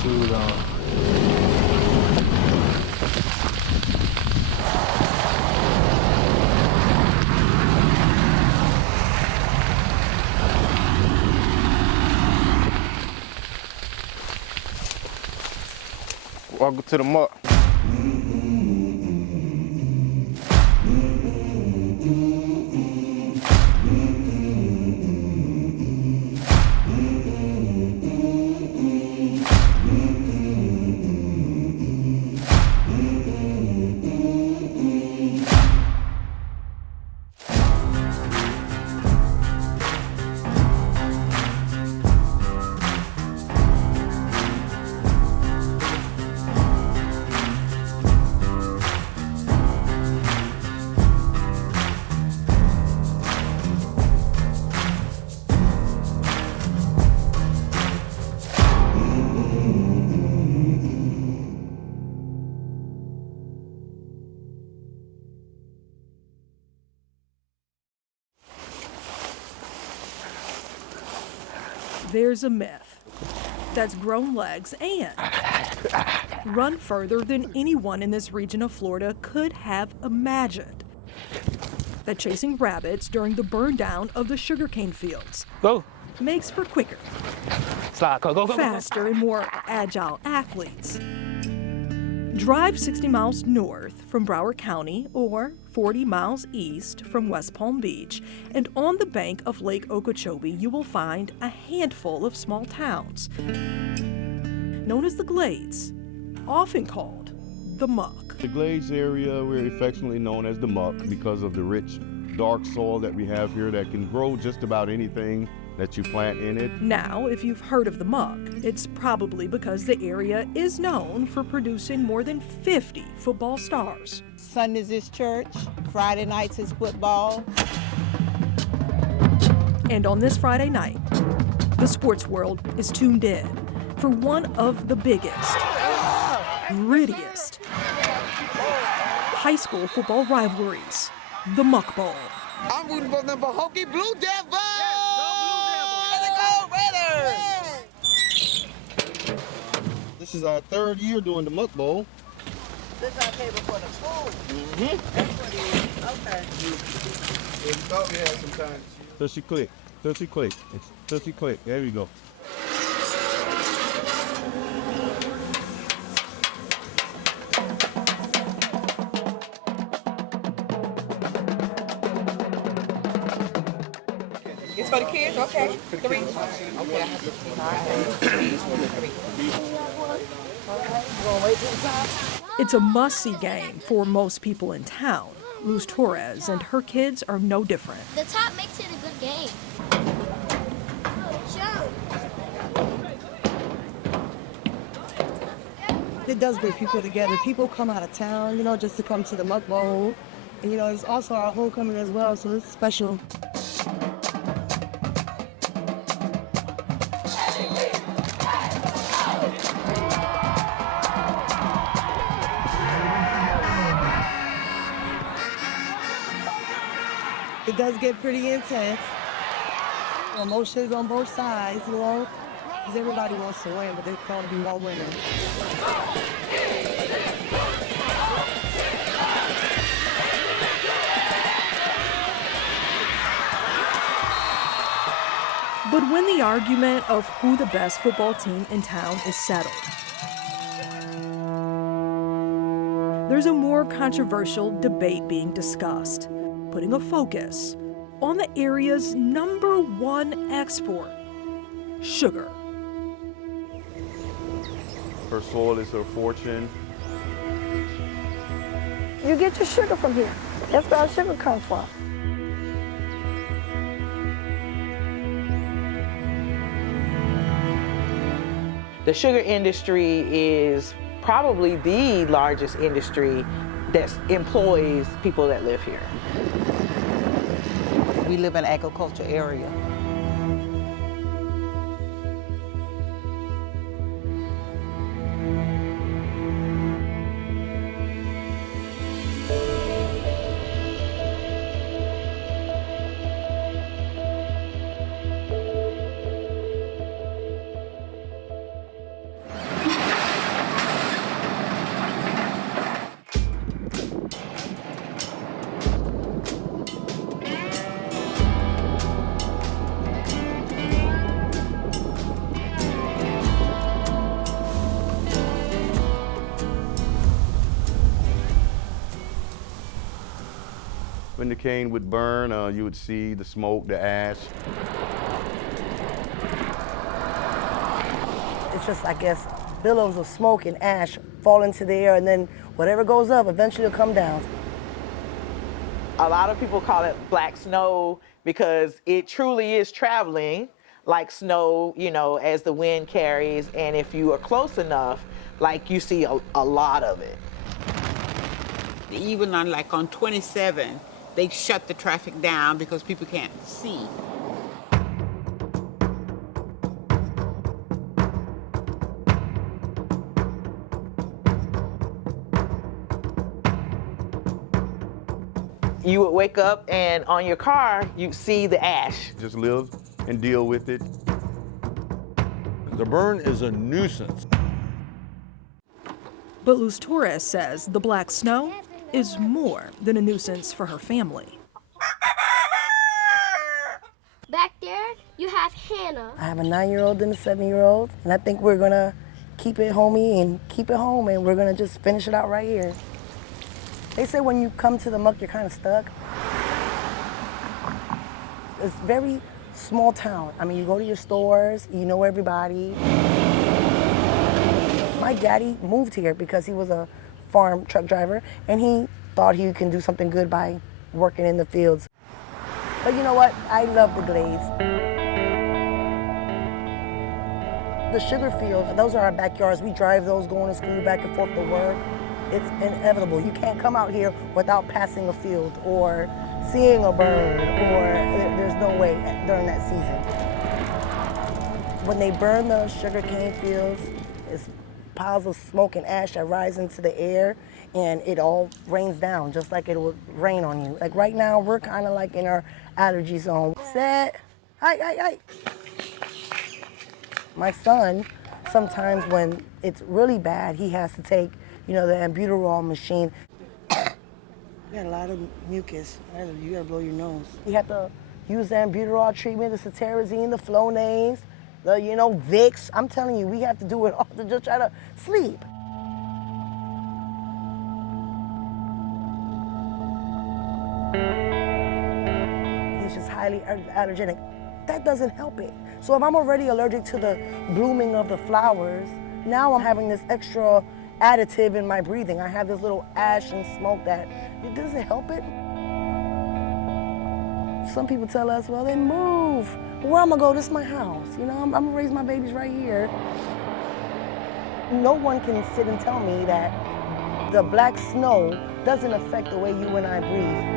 suit on. Welcome to the MUCK. There's a myth that's grown legs and run further than anyone in this region of Florida could have imagined. That chasing rabbits during the burn down of the sugarcane fields makes for quicker, faster, and more agile athletes. Drive 60 miles north from Broward County or 40 miles east from West Palm Beach, and on the bank of Lake Okeechobee, you will find a handful of small towns known as the Glades, often called the MUCK. The Glades area, we're affectionately known as the MUCK because of the rich, dark soil that we have here that can grow just about anything that you plant in it. Now, if you've heard of the MUCK, it's probably because the area is known for producing more than 50 football stars. Sundays is church, Friday nights is football. And on this Friday night, the sports world is tuned in for one of the biggest, grittiest high school football rivalries, the MUCK Bowl. I'm rooting for them Pahokee Blue Devils! This is our third year doing the MUCK Bowl. This is our table for the food. That's what it is. Okay. We thought we had some time. Tushy click. Tushy click. It's tushy click. There we go. It's for the kids? Okay. 3. Okay, I have 15. It's a must-see game for most people in town. Luz Torres and her kids are no different. The top makes it a good game. It does bring people together. People come out of town, you know, just to come to the MUCK Bowl. And, you know, it's also our homecoming as well, so it's special. It does get pretty intense. Emotions on both sides, you know, because everybody wants to win, but there's going to be one winner. But when the argument of who the best football team in town is settled, there's a more controversial debate being discussed, putting a focus on the area's #1 export, sugar. Her soil is her fortune. You get your sugar from here. That's where our sugar comes from. The sugar industry is probably the largest industry that employs people that live here. We live in an agriculture area. When the cane would burn, you would see the smoke, the ash. It's just, I guess, billows of smoke and ash fall into the air, and then whatever goes up eventually will come down. A lot of people call it black snow because it truly is traveling like snow, you know, as the wind carries. And if you are close enough, like you see a lot of it. Even on like on 27, they shut the traffic down because people can't see. You would wake up and on your car, you'd see the ash. Just live and deal with it. The burn is a nuisance. But Luz Torres says the black snow is more than a nuisance for her family. Back there, you have Hannah. I have a 9-year-old and a 7-year-old, and I think we're gonna keep it homey and keep it home, and we're gonna just finish it out right here. They say when you come to the muck, you're kind of stuck. It's a very small town. I mean, you go to your stores, you know everybody. My daddy moved here because he was a farm truck driver, and he thought he can do something good by working in the fields. But you know what? I love the Glades. The sugar fields, those are our backyards. We drive those going to school, back and forth to work. It's inevitable. You can't come out here without passing a field or seeing a bird, or there's no way during that season. When they burn the sugarcane fields, it's piles of smoke and ash that rise into the air, and it all rains down just like it would rain on you. Like right now, we're kind of like in our allergy zone. Set, hi. My son, sometimes when it's really bad, he has to take, you know, the albuterol machine. You got a lot of mucus. You gotta blow your nose. You have to use the albuterol treatment, the cetirizine, the Flonase, the, you know, Vicks. I'm telling you, we have to do it all to just try to sleep. It's just highly allergenic. That doesn't help it. So if I'm already allergic to the blooming of the flowers, now I'm having this extra additive in my breathing. I have this little ash and smoke that, it doesn't help it. Some people tell us, well, then move. Where I'm gonna go? This is my house. You know, I'm gonna raise my babies right here. No one can sit and tell me that the black snow doesn't affect the way you and I breathe.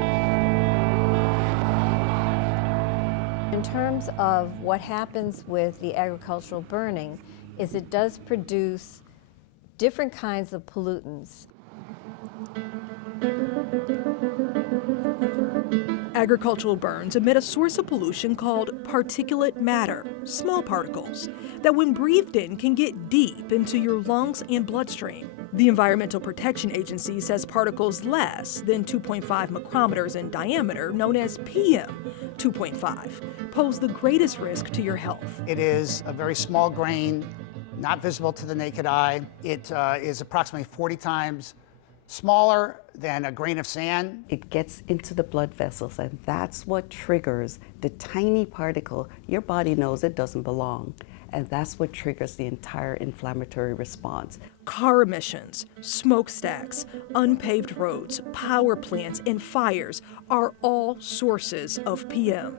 In terms of what happens with the agricultural burning, is it does produce different kinds of pollutants. Agricultural burns emit a source of pollution called particulate matter, small particles, that when breathed in can get deep into your lungs and bloodstream. The Environmental Protection Agency says particles less than 2.5 micrometers in diameter, known as PM 2.5, pose the greatest risk to your health. It is a very small grain, not visible to the naked eye. It is approximately 40 times smaller than a grain of sand. It gets into the blood vessels, and that's what triggers the tiny particle. Your body knows it doesn't belong, and that's what triggers the entire inflammatory response. Car emissions, smokestacks, unpaved roads, power plants, and fires are all sources of PM.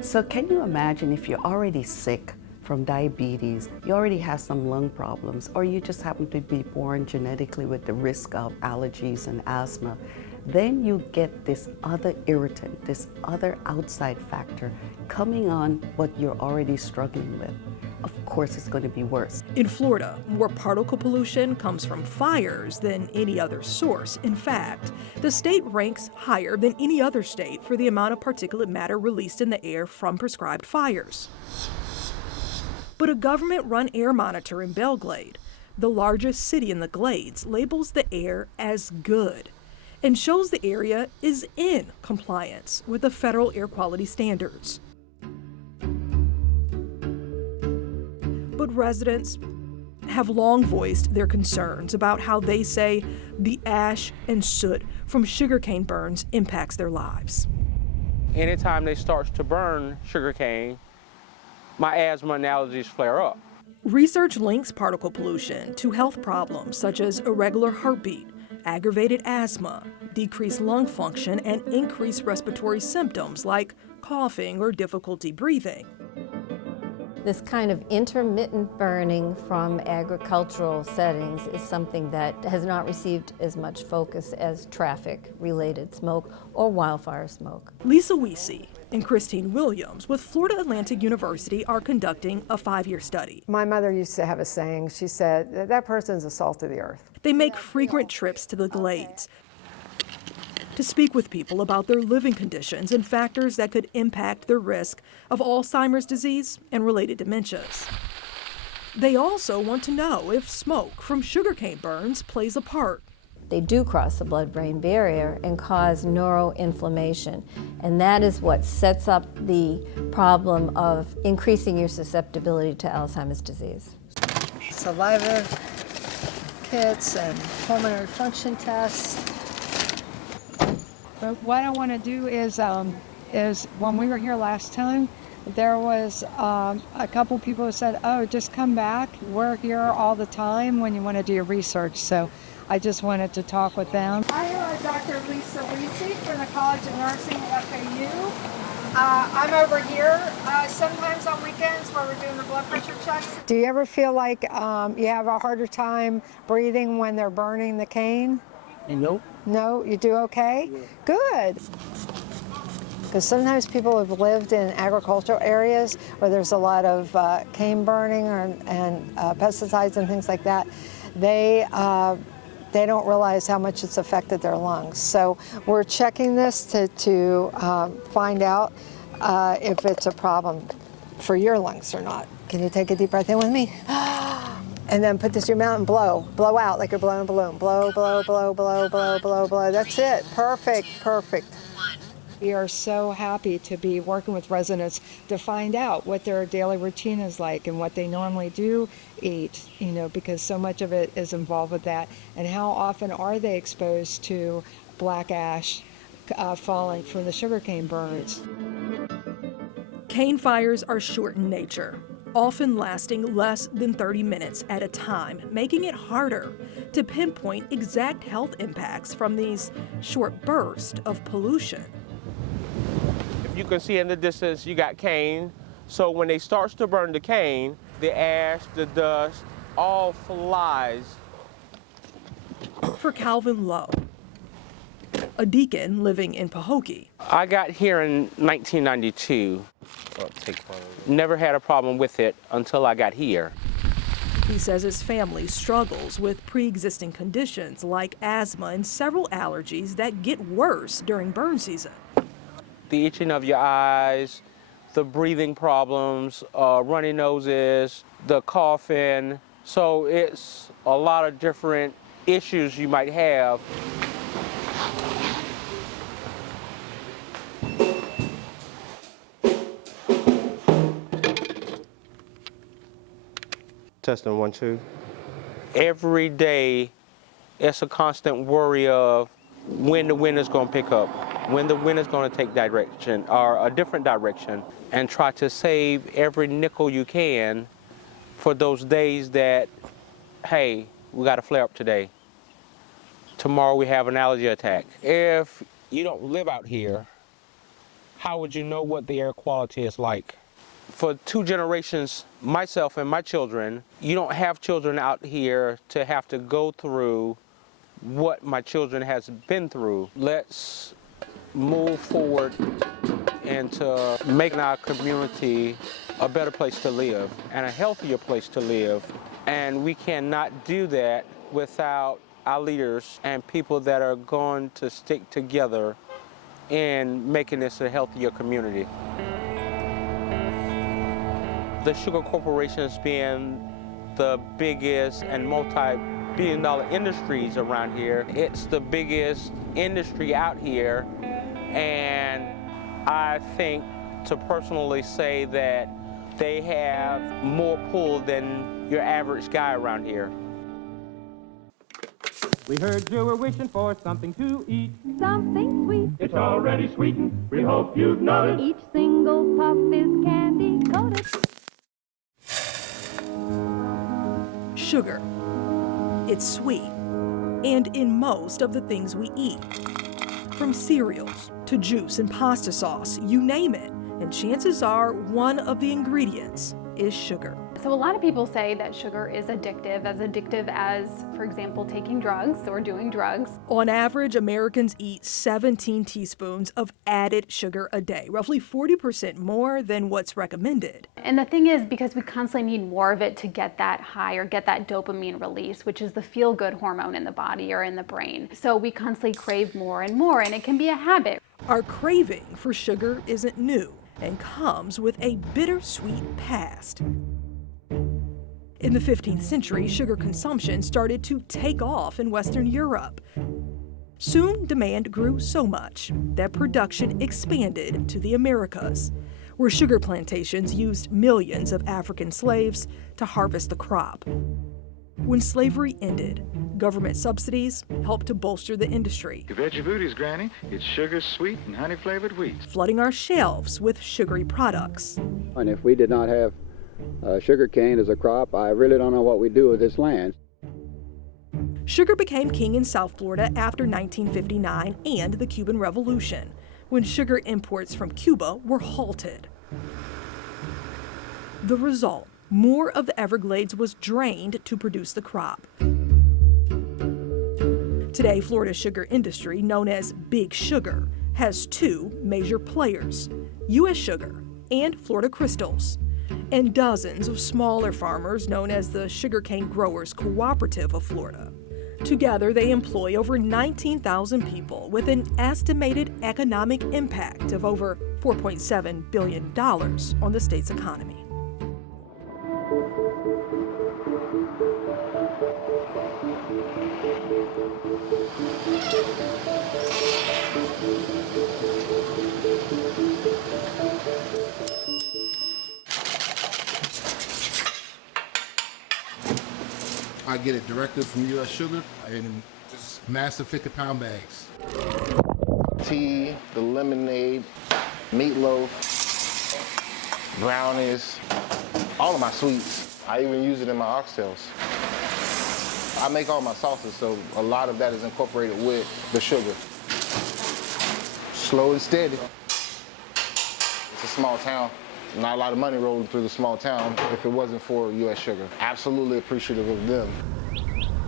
So can you imagine if you're already sick from diabetes, you already have some lung problems, or you just happen to be born genetically with the risk of allergies and asthma, then you get this other irritant, this other outside factor coming on what you're already struggling with. Of course, it's going to be worse. In Florida, more particle pollution comes from fires than any other source. In fact, the state ranks higher than any other state for the amount of particulate matter released in the air from prescribed fires. But a government-run air monitor in Belglade, the largest city in the Glades, labels the air as good and shows the area is in compliance with the federal air quality standards. But residents have long voiced their concerns about how they say the ash and soot from sugarcane burns impacts their lives. Anytime they start to burn sugarcane, my asthma and allergies flare up. Research links particle pollution to health problems such as irregular heartbeat, aggravated asthma, decreased lung function, and increased respiratory symptoms like coughing or difficulty breathing. This kind of intermittent burning from agricultural settings is something that has not received as much focus as traffic-related smoke or wildfire smoke. Lisa Weesey and Christine Williams with Florida Atlantic University are conducting a 5-year study. My mother used to have a saying. She said, that person's the salt of the earth. They make frequent trips to the Glades to speak with people about their living conditions and factors that could impact their risk of Alzheimer's disease and related dementias. They also want to know if smoke from sugarcane burns plays a part. They do cross the blood-brain barrier and cause neuroinflammation, and that is what sets up the problem of increasing your susceptibility to Alzheimer's disease. Saliva kits and pulmonary function tests. But what I want to do is when we were here last time, there was a couple people who said, oh, just come back. We're here all the time when you want to do your research. So I just wanted to talk with them. I am Dr. Lisa Weesey from the College of Nursing at FAU. I'm over here sometimes on weekends where we're doing the blood pressure checks. Do you ever feel like you have a harder time breathing when they're burning the cane? Nope. No, you do okay? Yeah. Good. Because sometimes people have lived in agricultural areas where there's a lot of cane burning and pesticides and things like that. They don't realize how much it's affected their lungs. So we're checking this to find out if it's a problem for your lungs or not. Can you take a deep breath in with me? And then put this in your mouth and blow. Blow out like you're blowing a balloon. Blow, blow, blow, blow, blow, blow, blow. That's it. Perfect, perfect. We are so happy to be working with residents to find out what their daily routine is like and what they normally do eat, because so much of it is involved with that. And how often are they exposed to black ash falling from the sugarcane burns? Cane fires are short in nature, often lasting less than 30 minutes at a time, making it harder to pinpoint exact health impacts from these short bursts of pollution. If you can see in the distance, you got cane. So when they start to burn the cane, the ash, the dust, all flies. For Calvin Lowe, a deacon living in Pahokee. I got here in 1992. Never had a problem with it until I got here. He says his family struggles with pre-existing conditions like asthma and several allergies that get worse during burn season. The itching of your eyes, the breathing problems, runny noses, the coughing. So it's a lot of different issues you might have. Testing 1, 2. Every day, it's a constant worry of when the wind is going to pick up, when the wind is going to take direction or a different direction, and try to save every nickel you can for those days that, hey, we got a flare up today. Tomorrow we have an allergy attack. If you don't live out here, how would you know what the air quality is like? For 2 generations, myself and my children, you don't have children out here to have to go through what my children has been through. Let's move forward into making our community a better place to live and a healthier place to live. And we cannot do that without our leaders and people that are going to stick together in making this a healthier community. The sugar corporations being the biggest and multi-billion-dollar industries around here, it's the biggest industry out here, and I think to personally say that they have more pull than your average guy around here. We heard you were wishing for something to eat. Something sweet. It's already sweetened. We hope you've noticed. Each single puff is candy coated. Sugar. It's sweet. And in most of the things we eat. From cereals to juice and pasta sauce, you name it. And chances are one of the ingredients is sugar. So a lot of people say that sugar is addictive as, for example, taking drugs or doing drugs. On average, Americans eat 17 teaspoons of added sugar a day, roughly 40% more than what's recommended. And the thing is, because we constantly need more of it to get that high or get that dopamine release, which is the feel-good hormone in the body or in the brain. So we constantly crave more and more, and it can be a habit. Our craving for sugar isn't new and comes with a bittersweet past. In the 15th century, sugar consumption started to take off in Western Europe. Soon, demand grew so much that production expanded to the Americas, where sugar plantations used millions of African slaves to harvest the crop. When slavery ended, government subsidies helped to bolster the industry, You bet your booties, Granny. It's sugar sweet and honey-flavored wheat. flooding our shelves with sugary products. And if we did not have sugar cane as a crop, I really don't know what we'd do with this land. Sugar became king in South Florida after 1959 and the Cuban Revolution, when sugar imports from Cuba were halted. The result, more of the Everglades was drained to produce the crop. Today, Florida's sugar industry, known as Big Sugar, has two major players, U.S. Sugar and Florida Crystals, and dozens of smaller farmers known as the Sugarcane Growers Cooperative of Florida. Together, they employ over 19,000 people with an estimated economic impact of over $4.7 billion on the state's economy. I get it directly from U.S. Sugar in just massive 50-pound bags. Tea, the lemonade, meatloaf, brownies, all of my sweets. I even use it in my oxtails. I make all my sauces, so a lot of that is incorporated with the sugar. Slow and steady. It's a small town. Not a lot of money rolling through the small town if it wasn't for U.S. Sugar. Absolutely appreciative of them.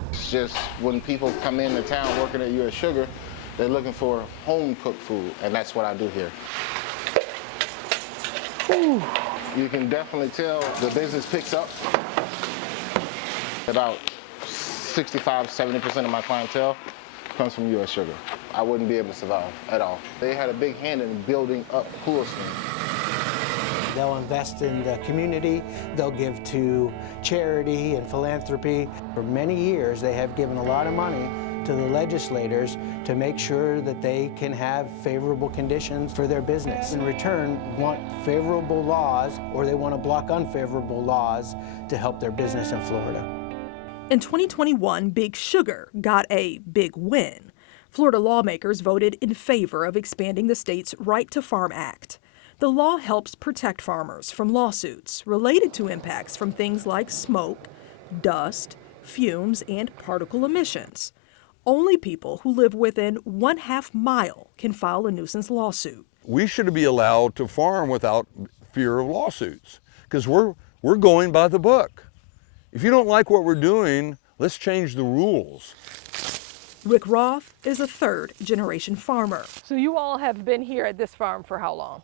It's just when people come into town working at U.S. Sugar, they're looking for home-cooked food, and that's what I do here. Whew. You can definitely tell the business picks up. About 65–70% of my clientele comes from U.S. Sugar. I wouldn't be able to survive at all. They had a big hand in building up Coolston. They'll invest in the community, they'll give to charity and philanthropy. For many years, they have given a lot of money to the legislators to make sure that they can have favorable conditions for their business. In return, want favorable laws, or they want to block unfavorable laws to help their business in Florida. In 2021, Big Sugar got a big win. Florida lawmakers voted in favor of expanding the state's Right to Farm Act. The law helps protect farmers from lawsuits related to impacts from things like smoke, dust, fumes, and particle emissions. Only people who live within 1/2 mile can file a nuisance lawsuit. We should be allowed to farm without fear of lawsuits because we're going by the book. If you don't like what we're doing, let's change the rules. Rick Roth is a third-generation farmer. So you all have been here at this farm for how long?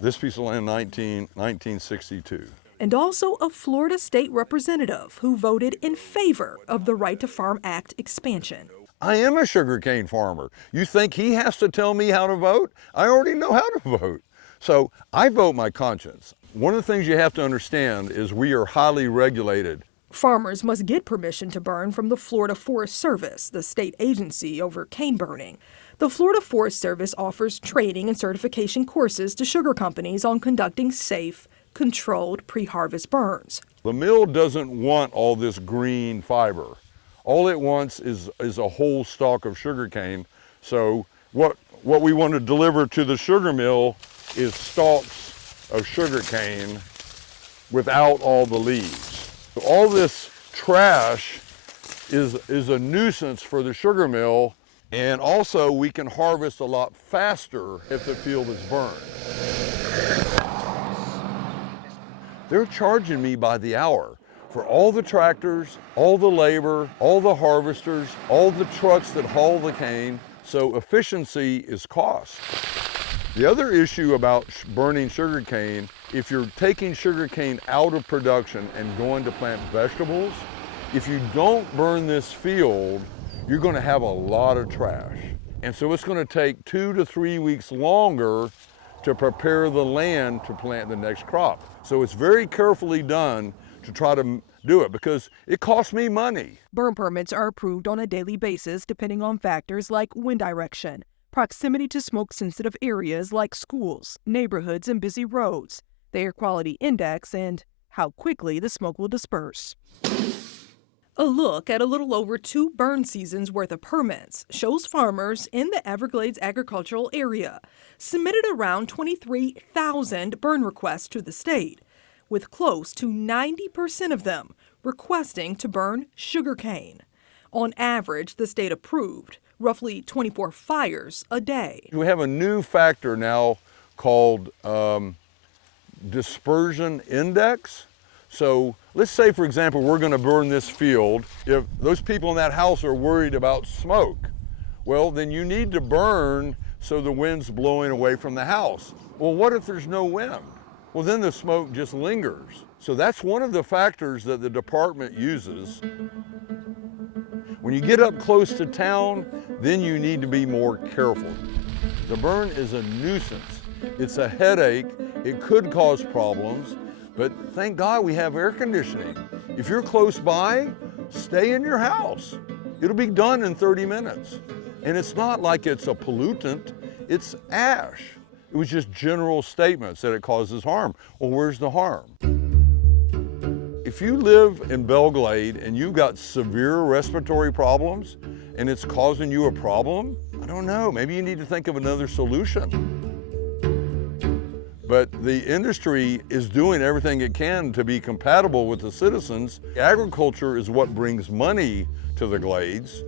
This piece of land, 1962. And also a Florida state representative who voted in favor of the Right to Farm Act expansion. I am a sugarcane farmer. You think he has to tell me how to vote? I already know how to vote. So I vote my conscience. One of the things you have to understand is we are highly regulated. Farmers must get permission to burn from the Florida Forest Service, the state agency over cane burning. The Florida Forest Service offers training and certification courses to sugar companies on conducting safe, controlled pre-harvest burns. The mill doesn't want all this green fiber. All it wants is a whole stalk of sugarcane. So what we want to deliver to the sugar mill is stalks of sugarcane without all the leaves. So all this trash is a nuisance for the sugar mill, and also we can harvest a lot faster if the field is burned. They're charging me by the hour for all the tractors, all the labor, all the harvesters, all the trucks that haul the cane, so efficiency is cost. The other issue about burning sugarcane, if you're taking sugarcane out of production and going to plant vegetables, if you don't burn this field, you're going to have a lot of trash. And so it's going to take 2 to 3 weeks longer to prepare the land to plant the next crop. So it's very carefully done to try to do it because it costs me money. Burn permits are approved on a daily basis depending on factors like wind direction, proximity to smoke-sensitive areas like schools, neighborhoods, and busy roads, the air quality index, and how quickly the smoke will disperse. A look at a little over 2 burn seasons worth of permits shows farmers in the Everglades agricultural area submitted around 23,000 burn requests to the state, with close to 90% of them requesting to burn sugarcane. On average, the state approved roughly 24 fires a day. We have a new factor now called dispersion index. So let's say, for example, we're going to burn this field. If those people in that house are worried about smoke, well, then you need to burn so the wind's blowing away from the house. Well, what if there's no wind? Well, then the smoke just lingers. So that's one of the factors that the department uses. When you get up close to town, then you need to be more careful. The burn is a nuisance. It's a headache. It could cause problems. But thank God we have air conditioning. If you're close by, stay in your house. It'll be done in 30 minutes. And it's not like it's a pollutant, it's ash. It was just general statements that it causes harm. Well, where's the harm? If you live in Belglade and you've got severe respiratory problems and it's causing you a problem, I don't know, maybe you need to think of another solution. But the industry is doing everything it can to be compatible with the citizens. Agriculture is what brings money to the Glades.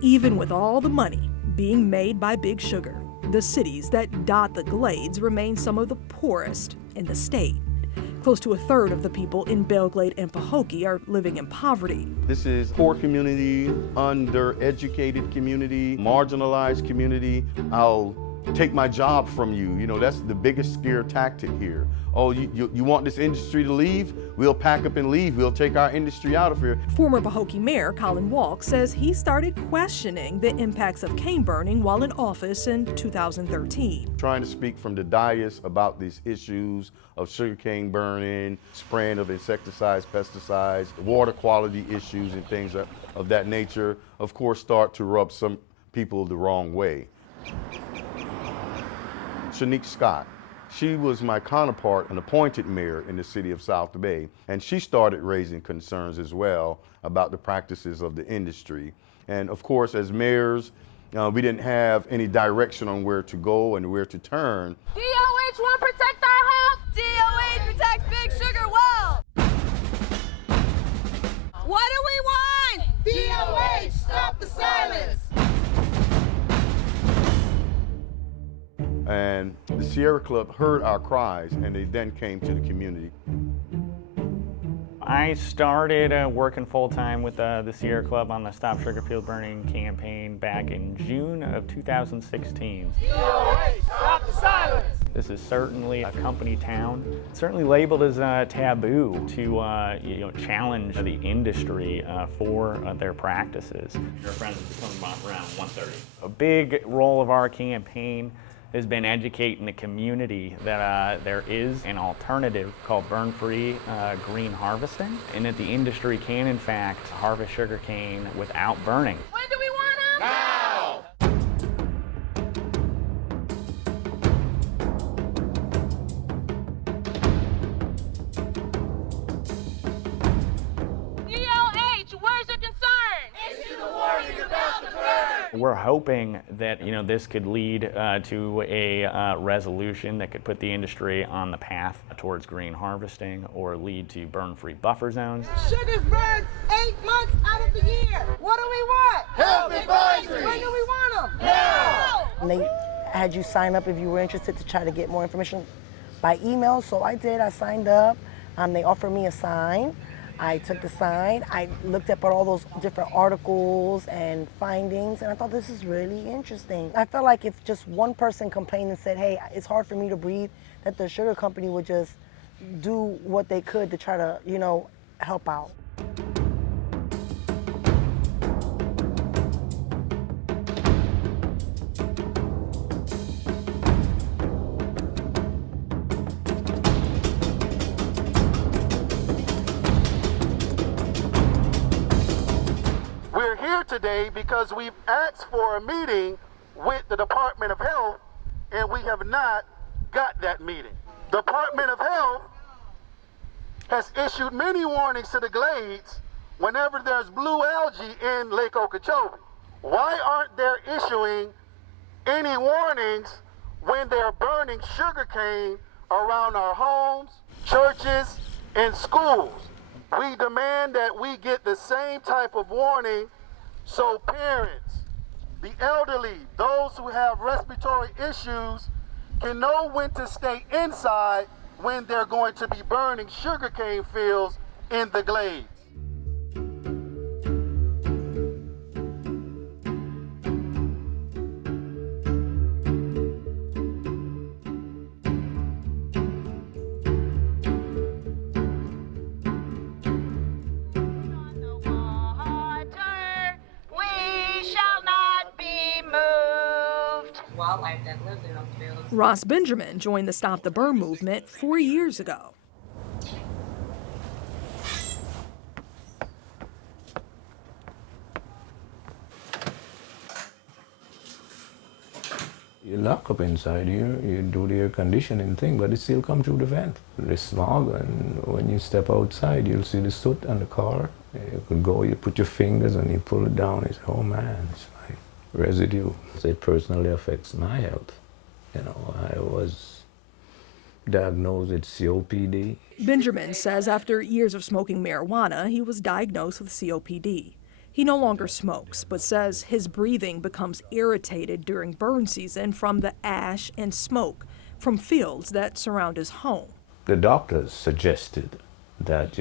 Even with all the money being made by Big Sugar, the cities that dot the Glades remain some of the poorest in the state. Close to 1/3 of the people in Belglade and Pahokee are living in poverty. This is poor community, undereducated community, marginalized community. I'll take my job from you. You know, that's the biggest scare tactic here. Oh, you want this industry to leave? We'll pack up and leave. We'll take our industry out of here. Former Pahokee Mayor Colin Walk says he started questioning the impacts of cane burning while in office in 2013. Trying to speak from the dais about these issues of sugarcane burning, spraying of insecticides, pesticides, water quality issues and things of that nature, of course, start to rub some people the wrong way. Shanique Scott. She was my counterpart, an appointed mayor in the city of South Bay, and she started raising concerns as well about the practices of the industry. And of course, as mayors, we didn't have any direction on where to go and where to turn. DOH won't protect our health. DOH protects Big Sugar well. What do we want? DOH, stop the silence. And the Sierra Club heard our cries, and they then came to the community. I started working full-time with the Sierra Club on the Stop Sugar Field Burning campaign back in June of 2016. DOH, stop the silence! This is certainly a company town, certainly labeled as taboo to challenge the industry for their practices. Your friends are coming around 1:30. A big role of our campaign has been educating the community that there is an alternative called burn-free green harvesting, and that the industry can in fact harvest sugarcane without burning. When do we want them? Now! We're hoping that this could lead to a resolution that could put the industry on the path towards green harvesting or lead to burn-free buffer zones. Sugar's burned 8 months out of the year. What do we want? Healthy boundaries. When do we want them? Now! And they had you sign up if you were interested to try to get more information by email, so I did. I signed up. They offered me a sign. I took the sign. I looked up at all those different articles and findings, and I thought this is really interesting. I felt like if just one person complained and said, hey, it's hard for me to breathe, that the sugar company would just do what they could to try to, help out. We're here today because we've asked for a meeting with the Department of Health, and we have not got that meeting. The Department of Health has issued many warnings to the Glades whenever there's blue algae in Lake Okeechobee. Why aren't they issuing any warnings when they're burning sugarcane around our homes, churches, and schools? We demand that we get the same type of warning so parents, the elderly, those who have respiratory issues can know when to stay inside when they're going to be burning sugarcane fields in the Glades. Wildlife that lives in those fields. Ross Benjamin joined the Stop the Burn movement 4 years ago. You lock up inside here, you do the air conditioning thing, but it still comes through the vent. The smog, and when you step outside, you'll see the soot on the car. You could go, you put your fingers and you pull it down, it's, oh man, it's like residue. It personally affects my health. I was diagnosed with COPD. Benjamin says after years of smoking marijuana, he was diagnosed with COPD. He no longer smokes, but says his breathing becomes irritated during burn season from the ash and smoke from fields that surround his home. The doctors suggested that,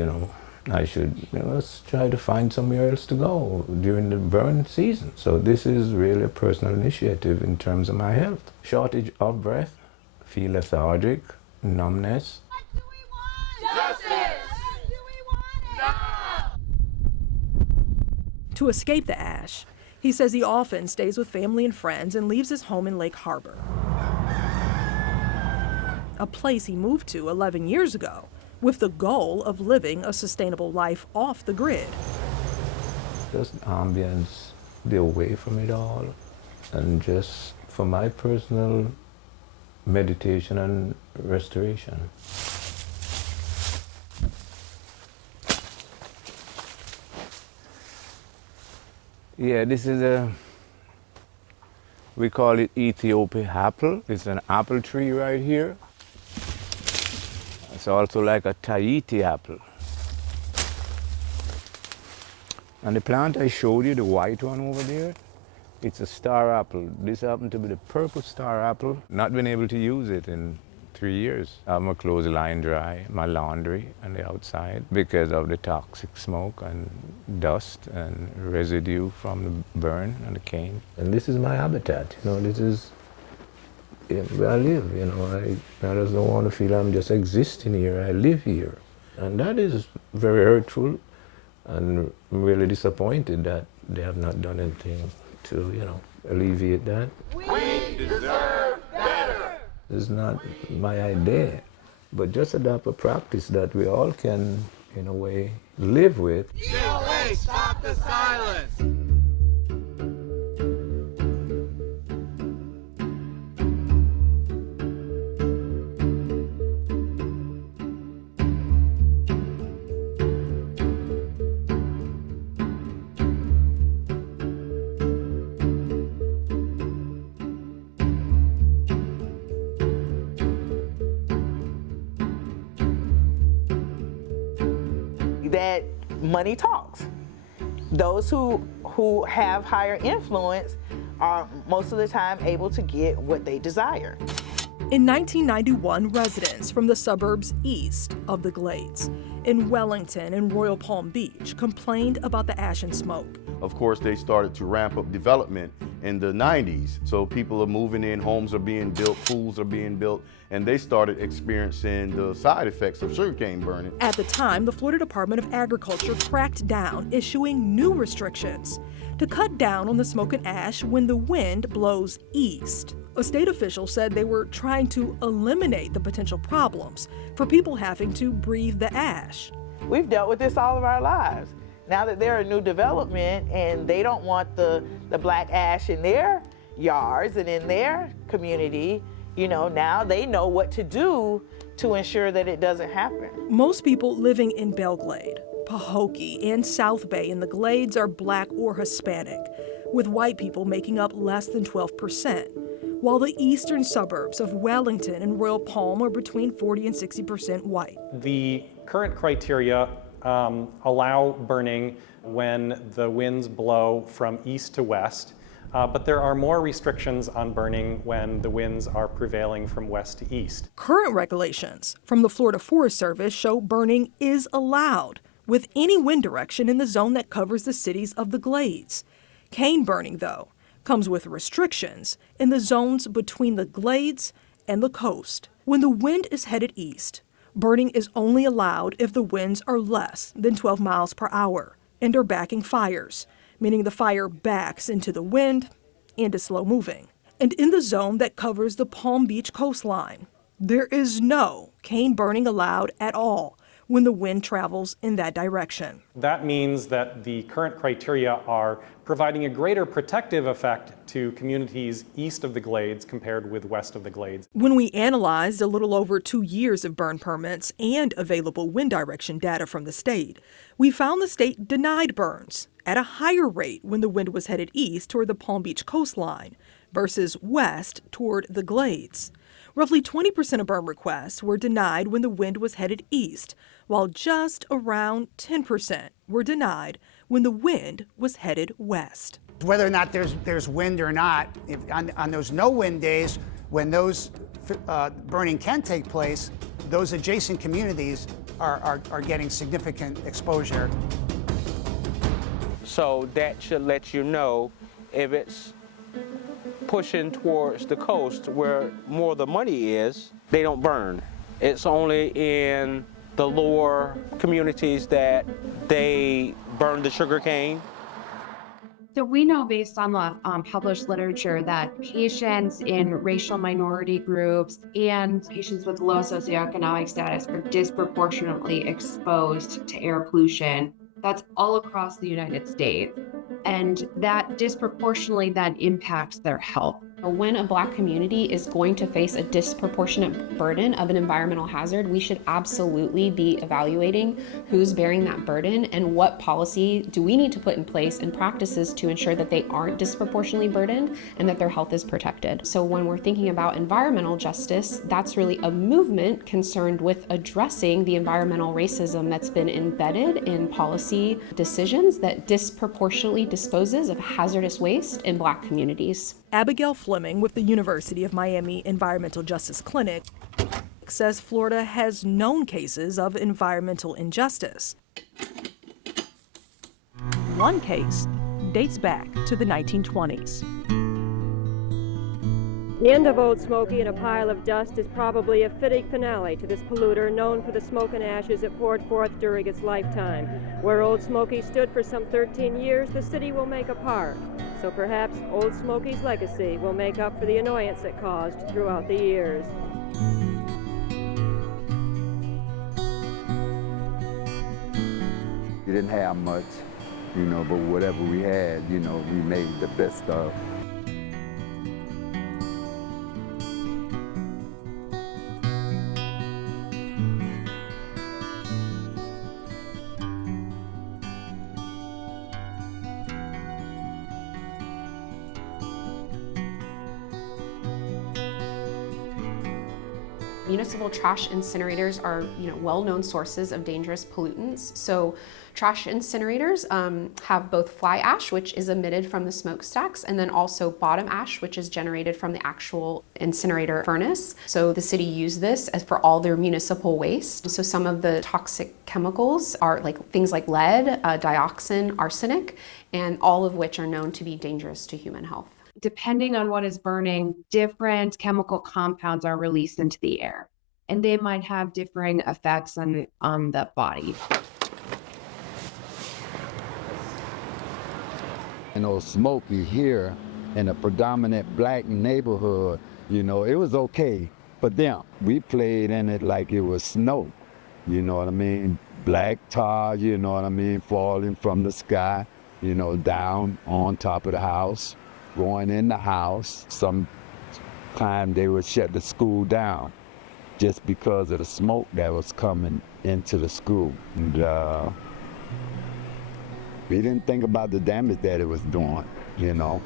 I should let's try to find somewhere else to go during the burn season. So this is really a personal initiative in terms of my health. Shortage of breath, feel lethargic, numbness. What do we want? Justice! When do we want it? Now! To escape the ash, he says he often stays with family and friends and leaves his home in Lake Harbor, a place he moved to 11 years ago with the goal of living a sustainable life off the grid. Just ambience, be away from it all, and just for my personal meditation and restoration. Yeah, this is we call it Ethiopian apple. It's an apple tree right here. It's also like a Tahiti apple. And the plant I showed you, the white one over there, it's a star apple. This happened to be the purple star apple. Not been able to use it in 3 years. I have my clothes line dry, my laundry on the outside because of the toxic smoke and dust and residue from the burn and the cane. And this is my habitat, this is where I live, I just don't want to feel I'm just existing here. I live here. And that is very hurtful, and I'm really disappointed that they have not done anything to, alleviate that. We deserve better! It's not my idea, but just adopt a practice that we all can, in a way, live with. DOA, stop the silence! that money talks. Those who have higher influence are most of the time able to get what they desire. In 1991, residents from the suburbs east of the Glades in Wellington and Royal Palm Beach complained about the ash and smoke. Of course, they started to ramp up development in the 90s. So people are moving in, homes are being built, pools are being built, and they started experiencing the side effects of sugarcane burning. At the time, the Florida Department of Agriculture cracked down, issuing new restrictions to cut down on the smoke and ash when the wind blows east. A state official said they were trying to eliminate the potential problems for people having to breathe the ash. We've dealt with this all of our lives. Now that they're a new development and they don't want the black ash in their yards and in their community, you know, now they know what to do to ensure that it doesn't happen. Most people living in Belglade, Pahokee, and South Bay in the Glades are Black or Hispanic, with white people making up less than 12%, while the eastern suburbs of Wellington and Royal Palm are between 40 and 60% white. The current criteria allow burning when the winds blow from east to west, but there are more restrictions on burning when the winds are prevailing from west to east. Current regulations from the Florida Forest Service show burning is allowed with any wind direction in the zone that covers the cities of the Glades. Cane burning, though, comes with restrictions in the zones between the Glades and the coast. When the wind is headed east, burning is only allowed if the winds are less than 12 miles per hour and are backing fires, meaning the fire backs into the wind and is slow moving. And in the zone that covers the Palm Beach coastline, there is no cane burning allowed at all when the wind travels in that direction. That means that the current criteria are providing a greater protective effect to communities east of the Glades compared with west of the Glades. When we analyzed a little over 2 years of burn permits and available wind direction data from the state, we found the state denied burns at a higher rate when the wind was headed east toward the Palm Beach coastline versus west toward the Glades. Roughly 20% of burn requests were denied when the wind was headed east, while just around 10% were denied when the wind was headed west. Whether or not there's wind or not, if on those no wind days, when those burning can take place, those adjacent communities are getting significant exposure. So that should let you know if it's pushing towards the coast where more of the money is, they don't burn. It's only in the lower communities that they burn the sugar cane. So we know based on the published literature that patients in racial minority groups and patients with low socioeconomic status are disproportionately exposed to air pollution. That's all across the United States. And that disproportionately then impacts their health. When a Black community is going to face a disproportionate burden of an environmental hazard, we should absolutely be evaluating who's bearing that burden and what policy do we need to put in place and practices to ensure that they aren't disproportionately burdened and that their health is protected. So when we're thinking about environmental justice, that's really a movement concerned with addressing the environmental racism that's been embedded in policy decisions that disproportionately disposes of hazardous waste in Black communities. Abigail Fleming with the University of Miami Environmental Justice Clinic says Florida has known cases of environmental injustice. One case dates back to the 1920s. The end of Old Smoky in a pile of dust is probably a fitting finale to this polluter known for the smoke and ashes it poured forth during its lifetime. Where Old Smoky stood for some 13 years, the city will make a park. So perhaps Old Smoky's legacy will make up for the annoyance it caused throughout the years. We didn't have much, but whatever we had, we made the best of. Municipal trash incinerators are, well-known sources of dangerous pollutants. So trash incinerators have both fly ash, which is emitted from the smokestacks, and then also bottom ash, which is generated from the actual incinerator furnace. So the city used this as for all their municipal waste. So some of the toxic chemicals are things like lead, dioxin, arsenic, and all of which are known to be dangerous to human health. Depending on what is burning, different chemical compounds are released into the air, and they might have differing effects on the body. Smoky here in a predominant black neighborhood, it was okay for them. We played in it like it was snow, you know what I mean? Black tar, you know what I mean, falling from the sky, down on top of the house, going in the house. Sometimes they would shut the school down just because of the smoke that was coming into the school. And we didn't think about the damage that it was doing, or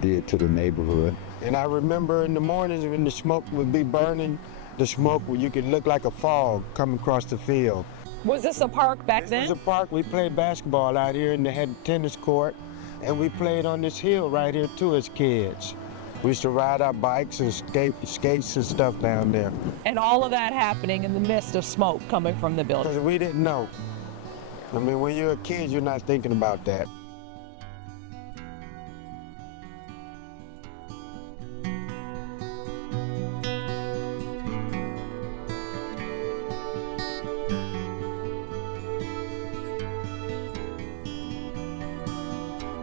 did to the neighborhood. And I remember in the mornings when the smoke would be burning, the smoke, you could look like a fog coming across the field. Was this a park back then? This was a park. We played basketball out here, and they had a tennis court, and we played on this hill right here too as kids. We used to ride our bikes and skates and stuff down there. And all of that happening in the midst of smoke coming from the building? Because we didn't know. I mean, when you're a kid, you're not thinking about that.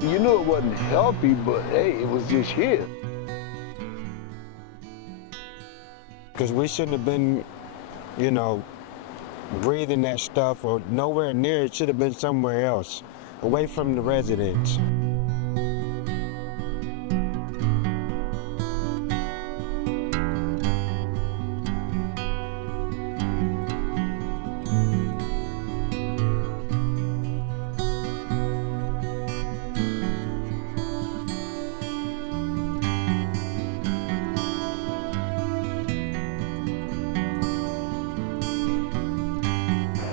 You knew it wasn't healthy, but hey, it was just here. Because we shouldn't have been, breathing that stuff, or nowhere near it. Should have been somewhere else, away from the residents.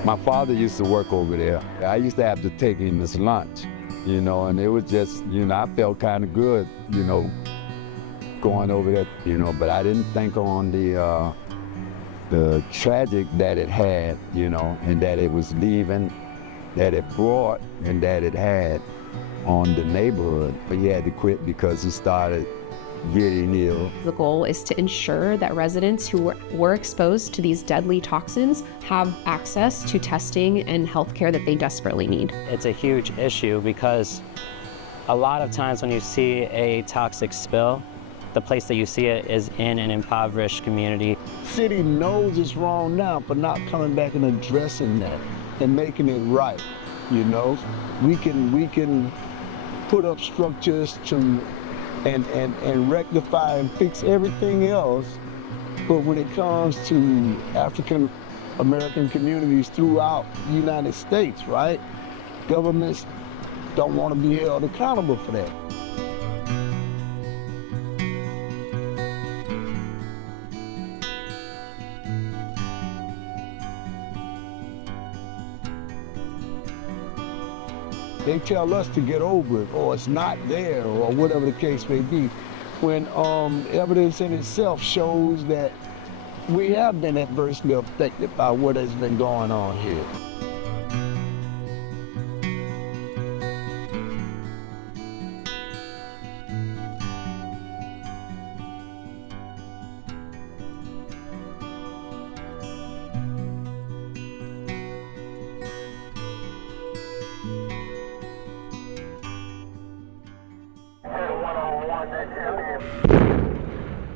My father used to work over there. I used to have to take him his lunch, and it was just, I felt kind of good, going over there, but I didn't think on the tragic that it had, and that it was leaving, that it brought, and that it had on the neighborhood. But he had to quit because he started getting ill. The goal is to ensure that residents who were exposed to these deadly toxins have access to testing and health care that they desperately need. It's a huge issue because a lot of times when you see a toxic spill, the place that you see it is in an impoverished community. City knows it's wrong now for not coming back and addressing that and making it right, We can put up structures to and rectify and fix everything else. But when it comes to African American communities throughout the United States, right? Governments don't want to be held accountable for that. They tell us to get over it, or it's not there, or whatever the case may be, when evidence in itself shows that we have been adversely affected by what has been going on here.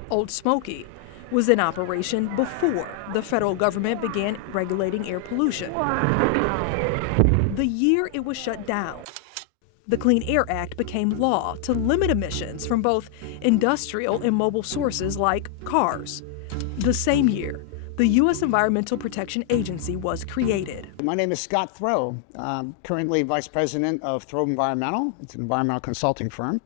Old Smoky was in operation before the federal government began regulating air pollution. The year it was shut down, the Clean Air Act became law to limit emissions from both industrial and mobile sources like cars. The same year, the U.S. Environmental Protection Agency was created. My name is Scott Throw. I'm currently Vice President of Throw Environmental. It's an environmental consulting firm.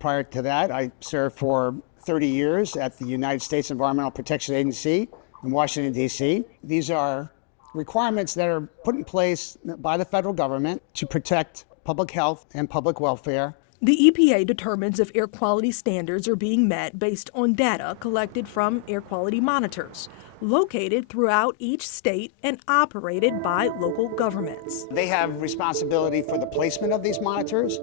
Prior to that, I served for 30 years at the United States Environmental Protection Agency in Washington, D.C. These are requirements that are put in place by the federal government to protect public health and public welfare. The EPA determines if air quality standards are being met based on data collected from air quality monitors, located throughout each state and operated by local governments. They have responsibility for the placement of these monitors.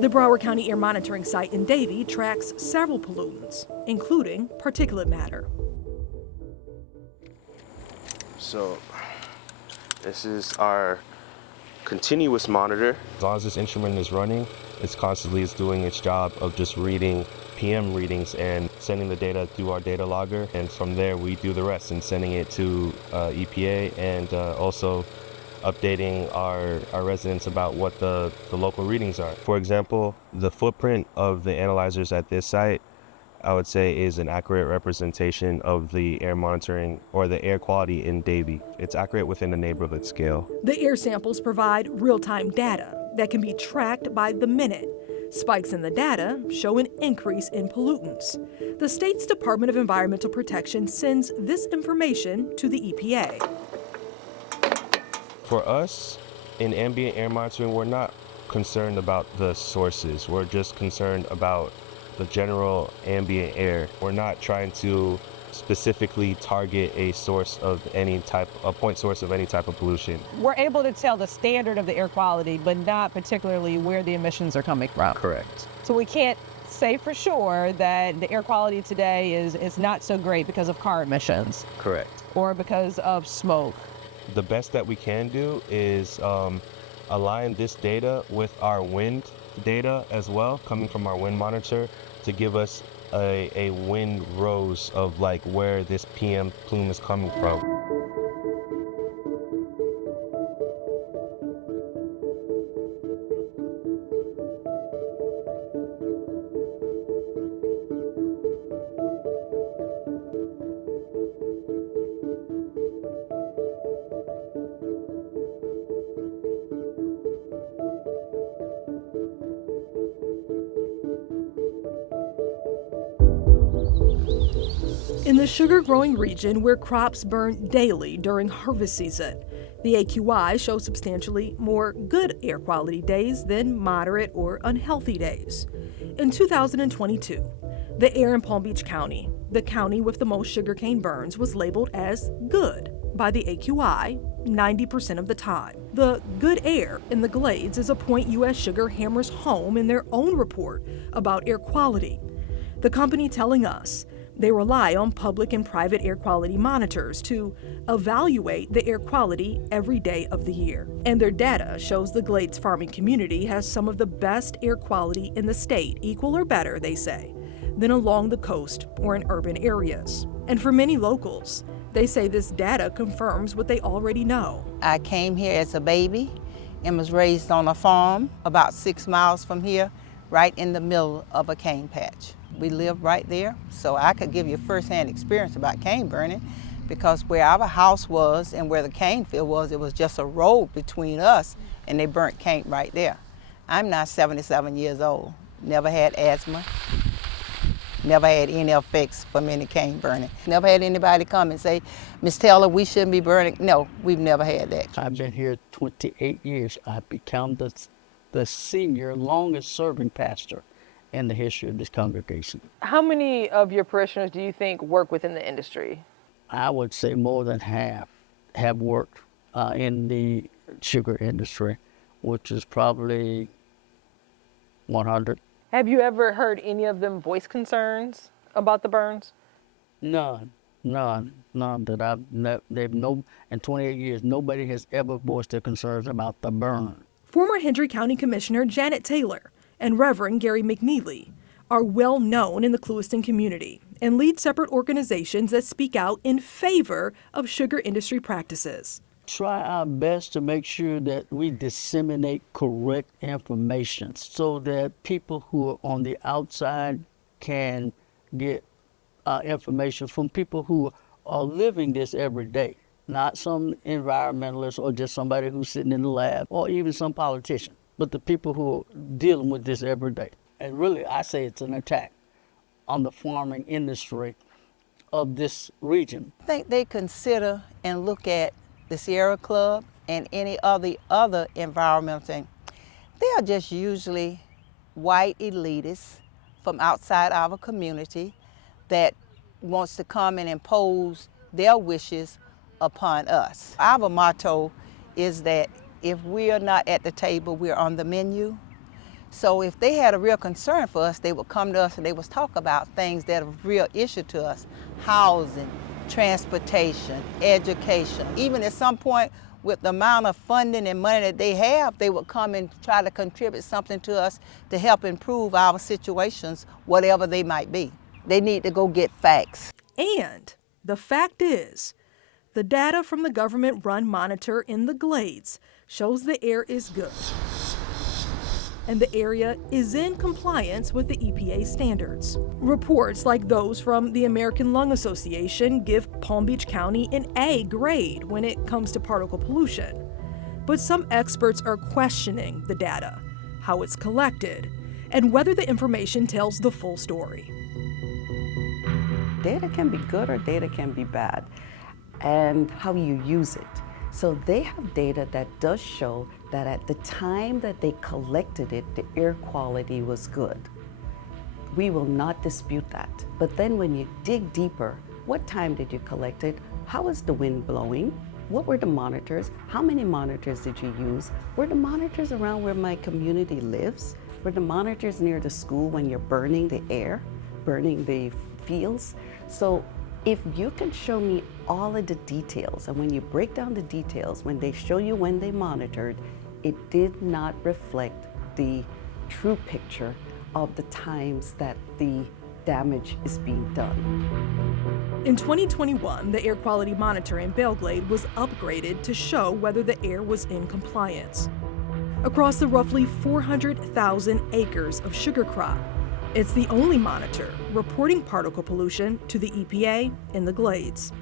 The Broward County Air Monitoring Site in Davie tracks several pollutants, including particulate matter. So this is our continuous monitor. As long as this instrument is running, it's constantly doing its job of just reading PM readings and sending the data through our data logger, and from there we do the rest and sending it to EPA and also updating our residents about what the local readings are. For example, the footprint of the analyzers at this site, I would say, is an accurate representation of the air monitoring or the air quality in Davie. It's accurate within the neighborhood scale. The air samples provide real-time data that can be tracked by the minute. Spikes in the data show an increase in pollutants. The state's Department of Environmental Protection sends this information to the EPA. For us, in ambient air monitoring, we're not concerned about the sources. We're just concerned about the general ambient air. We're not trying to specifically target a source of any type, a point source of any type of pollution. We're able to tell the standard of the air quality, but not particularly where the emissions are coming from. Correct. So we can't say for sure that the air quality today is not so great because of car emissions. Correct. Or because of smoke. The best that we can do is align this data with our wind data as well, coming from our wind monitor, to give us a wind rose of like where this PM plume is coming from. In the sugar-growing region where crops burn daily during harvest season, the AQI shows substantially more good air quality days than moderate or unhealthy days. In 2022, the air in Palm Beach County, the county with the most sugarcane burns, was labeled as good by the AQI 90% of the time. The good air in the Glades is a point U.S. Sugar hammers home in their own report about air quality. The company telling us they rely on public and private air quality monitors to evaluate the air quality every day of the year. And their data shows the Glades farming community has some of the best air quality in the state, equal or better, they say, than along the coast or in urban areas. And for many locals, they say this data confirms what they already know. I came here as a baby and was raised on a farm about 6 miles from here, right in the middle of a cane patch. We live right there, so I could give you firsthand experience about cane burning, because where our house was and where the cane field was, it was just a road between us, and they burnt cane right there. I'm now 77 years old, never had asthma, never had any effects from any cane burning. Never had anybody come and say, Miss Taylor, we shouldn't be burning. No, we've never had that. I've been here 28 years. I've become the senior, longest serving pastor in the history of this congregation. How many of your parishioners do you think work within the industry? I would say more than half have worked in the sugar industry, which is probably 100. Have you ever heard any of them voice concerns about the burns? None that in 28 years, nobody has ever voiced their concerns about the burn. Former Hendry County Commissioner Janet Taylor and Reverend Gary McNeely are well known in the Clewiston community and lead separate organizations that speak out in favor of sugar industry practices. Try our best to make sure that we disseminate correct information so that people who are on the outside can get information from people who are living this every day. not some environmentalist or just somebody who's sitting in the lab or even some politician, but the people who are dealing with this every day. And really, I say it's an attack on the farming industry of this region. I think they consider and look at the Sierra Club and any other environmental thing. They are just usually white elitists from outside our community that wants to come and impose their wishes upon us. Our motto is that if we are not at the table, we're on the menu. So if they had a real concern for us, they would come to us and they would talk about things that are a real issue to us: housing, transportation, education. Even at some point, with the amount of funding and money that they have, they would come and try to contribute something to us to help improve our situations, whatever they might be. They need to go get facts. And the fact is, the data from the government-run monitor in the Glades shows the air is good, and the area is in compliance with the EPA standards. Reports like those from the American Lung Association give Palm Beach County an A grade when it comes to particle pollution. But some experts are questioning the data, how it's collected, and whether the information tells the full story. Data can be good or data can be bad, and how you use it. So they have data that does show that at the time that they collected it, the air quality was good. We will not dispute that. But then when you dig deeper, what time did you collect it? How was the wind blowing? What were the monitors? How many monitors did you use? Were the monitors around where my community lives? Were the monitors near the school when you're burning the air, burning the fields? So if you can show me all of the details, and when you break down the details, when they show you when they monitored, it did not reflect the true picture of the times that the damage is being done. In 2021, the air quality monitor in Belglade was upgraded to show whether the air was in compliance. Across the roughly 400,000 acres of sugar crop, it's the only monitor reporting particle pollution to the EPA in the Glades.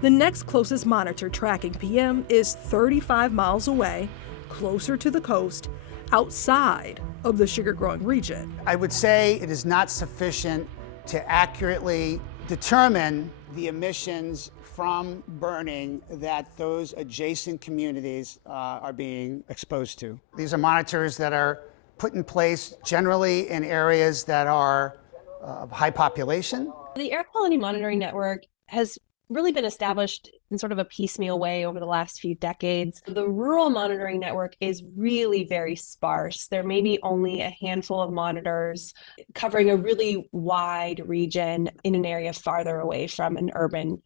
The next closest monitor tracking PM is 35 miles away, closer to the coast, outside of the sugar-growing region. I would say it is not sufficient to accurately determine the emissions from burning that those adjacent communities are being exposed to. These are monitors that are put in place generally in areas that are of high population. The Air Quality Monitoring Network has really been established in sort of a piecemeal way over the last few decades. The rural monitoring network is really very sparse. There may be only a handful of monitors covering a really wide region in an area farther away from an urban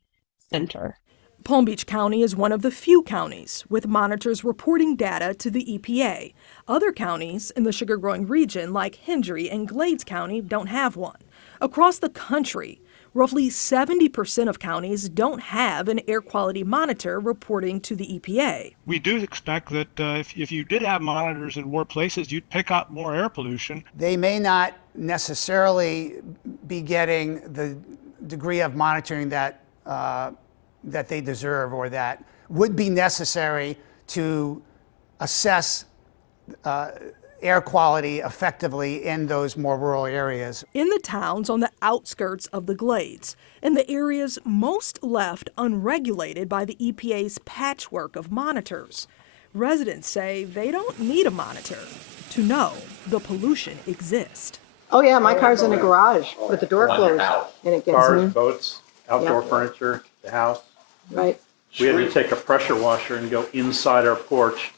center. Palm Beach County is one of the few counties with monitors reporting data to the EPA. Other counties in the sugar-growing region, like Hendry and Glades County, don't have one. Across the country, roughly 70% of counties don't have an air quality monitor reporting to the EPA. We do expect that if you did have monitors in more places, you'd pick up more air pollution. They may not necessarily be getting the degree of monitoring that they deserve or that would be necessary to assess air quality effectively in those more rural areas. In the towns on the outskirts of the Glades, in the areas most left unregulated by the EPA's patchwork of monitors, residents say they don't need a monitor to know the pollution exists. Oh yeah, my car's in the garage with the door closed, and it gets cars, boats, outdoor furniture, the house. Right. We had to take a pressure washer and go inside our porch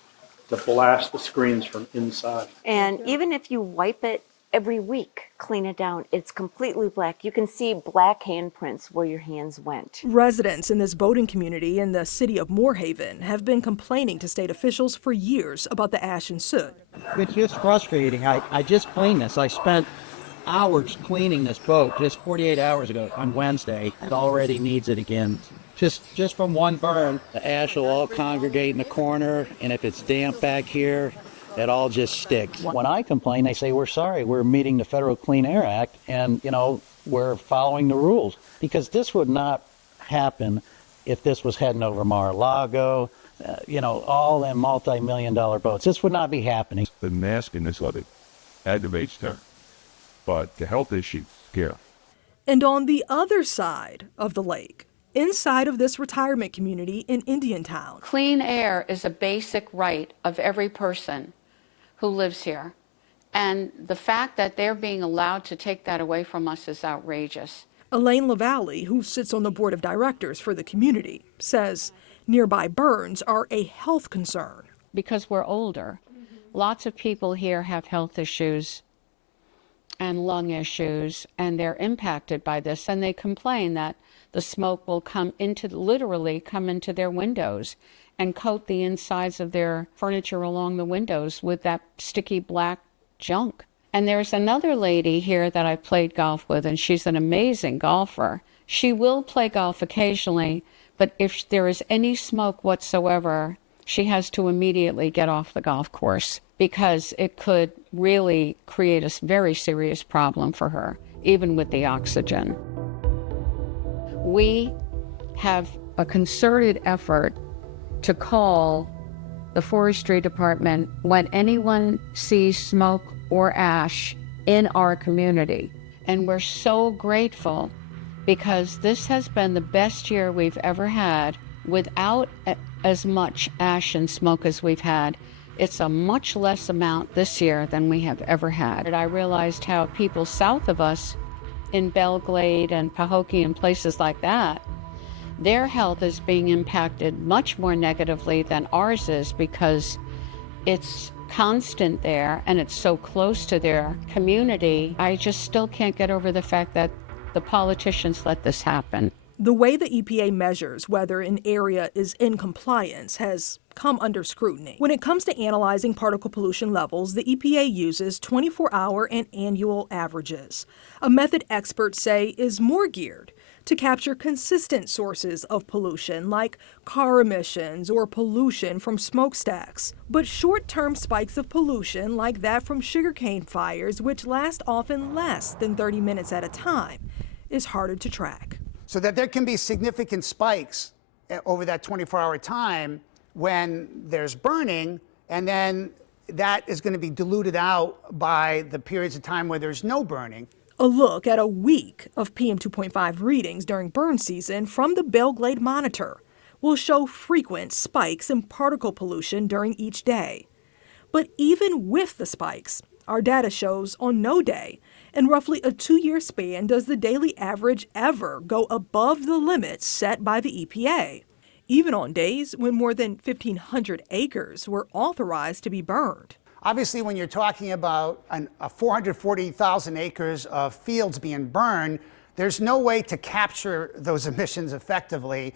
to blast the screens from inside. And even if you wipe it every week, clean it down, it's completely black. You can see black handprints where your hands went. Residents in this boating community in the city of Moorhaven have been complaining to state officials for years about the ash and soot. It's just frustrating. I just cleaned this. I spent hours cleaning this boat just 48 hours ago on Wednesday. It already needs it again. Just from one burn, the ash will all congregate in the corner, and if it's damp back here, it all just sticks. When I complain, they say, we're sorry, we're meeting the Federal Clean Air Act, and, we're following the rules. Because this would not happen if this was heading over Mar-a-Lago, all them multi-million-dollar boats. This would not be happening. The nastiness of it aggravates her, but the health issues scare. And on the other side of the lake, inside of this retirement community in Indiantown, clean air is a basic right of every person who lives here. And the fact that they're being allowed to take that away from us is outrageous. Elaine LaValle, who sits on the board of directors for the community, says nearby burns are a health concern. Because we're older. Lots of people here have health issues and lung issues, and they're impacted by this, and they complain that the smoke will literally come into their windows and coat the insides of their furniture along the windows with that sticky black junk. And there's another lady here that I played golf with, and she's an amazing golfer. She will play golf occasionally, but if there is any smoke whatsoever, she has to immediately get off the golf course because it could really create a very serious problem for her, even with the oxygen. We have a concerted effort to call the forestry department when anyone sees smoke or ash in our community. And we're so grateful because this has been the best year we've ever had without as much ash and smoke as we've had. It's a much less amount this year than we have ever had. And I realized how people south of us in Belglade and Pahokee and places like that, their health is being impacted much more negatively than ours is because it's constant there and it's so close to their community. I just still can't get over the fact that the politicians let this happen. The way the EPA measures whether an area is in compliance has come under scrutiny. When it comes to analyzing particle pollution levels, the EPA uses 24-hour and annual averages, a method experts say is more geared to capture consistent sources of pollution like car emissions or pollution from smokestacks. But short-term spikes of pollution like that from sugarcane fires, which last often less than 30 minutes at a time, is harder to track. So that there can be significant spikes over that 24-hour time when there's burning, and then that is going to be diluted out by the periods of time where there's no burning. A look at a week of PM 2.5 readings during burn season from the Belglade Monitor will show frequent spikes in particle pollution during each day. But even with the spikes, our data shows on no day, in roughly a 2-year span, does the daily average ever go above the limits set by the EPA, even on days when more than 1,500 acres were authorized to be burned. Obviously, when you're talking about 440,000 acres of fields being burned, there's no way to capture those emissions effectively.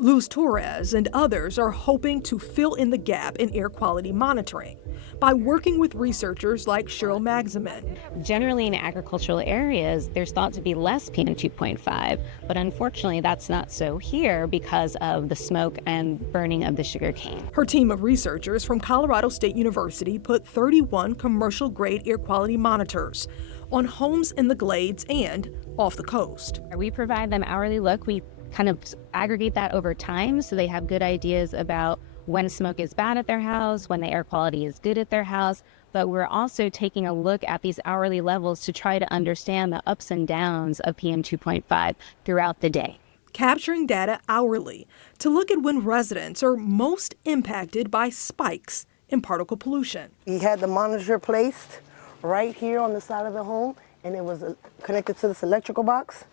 Luz Torres and others are hoping to fill in the gap in air quality monitoring by working with researchers like Cheryl Magzaman. Generally in agricultural areas, there's thought to be less PM 2.5, but unfortunately that's not so here because of the smoke and burning of the sugarcane. Her team of researchers from Colorado State University put 31 commercial-grade air quality monitors on homes in the glades and off the coast. We provide them hourly look. We kind of aggregate that over time so they have good ideas about when smoke is bad at their house, when the air quality is good at their house, but we're also taking a look at these hourly levels to try to understand the ups and downs of PM 2.5 throughout the day. Capturing data hourly to look at when residents are most impacted by spikes in particle pollution. We had the monitor placed right here on the side of the home, and it was connected to this electrical box.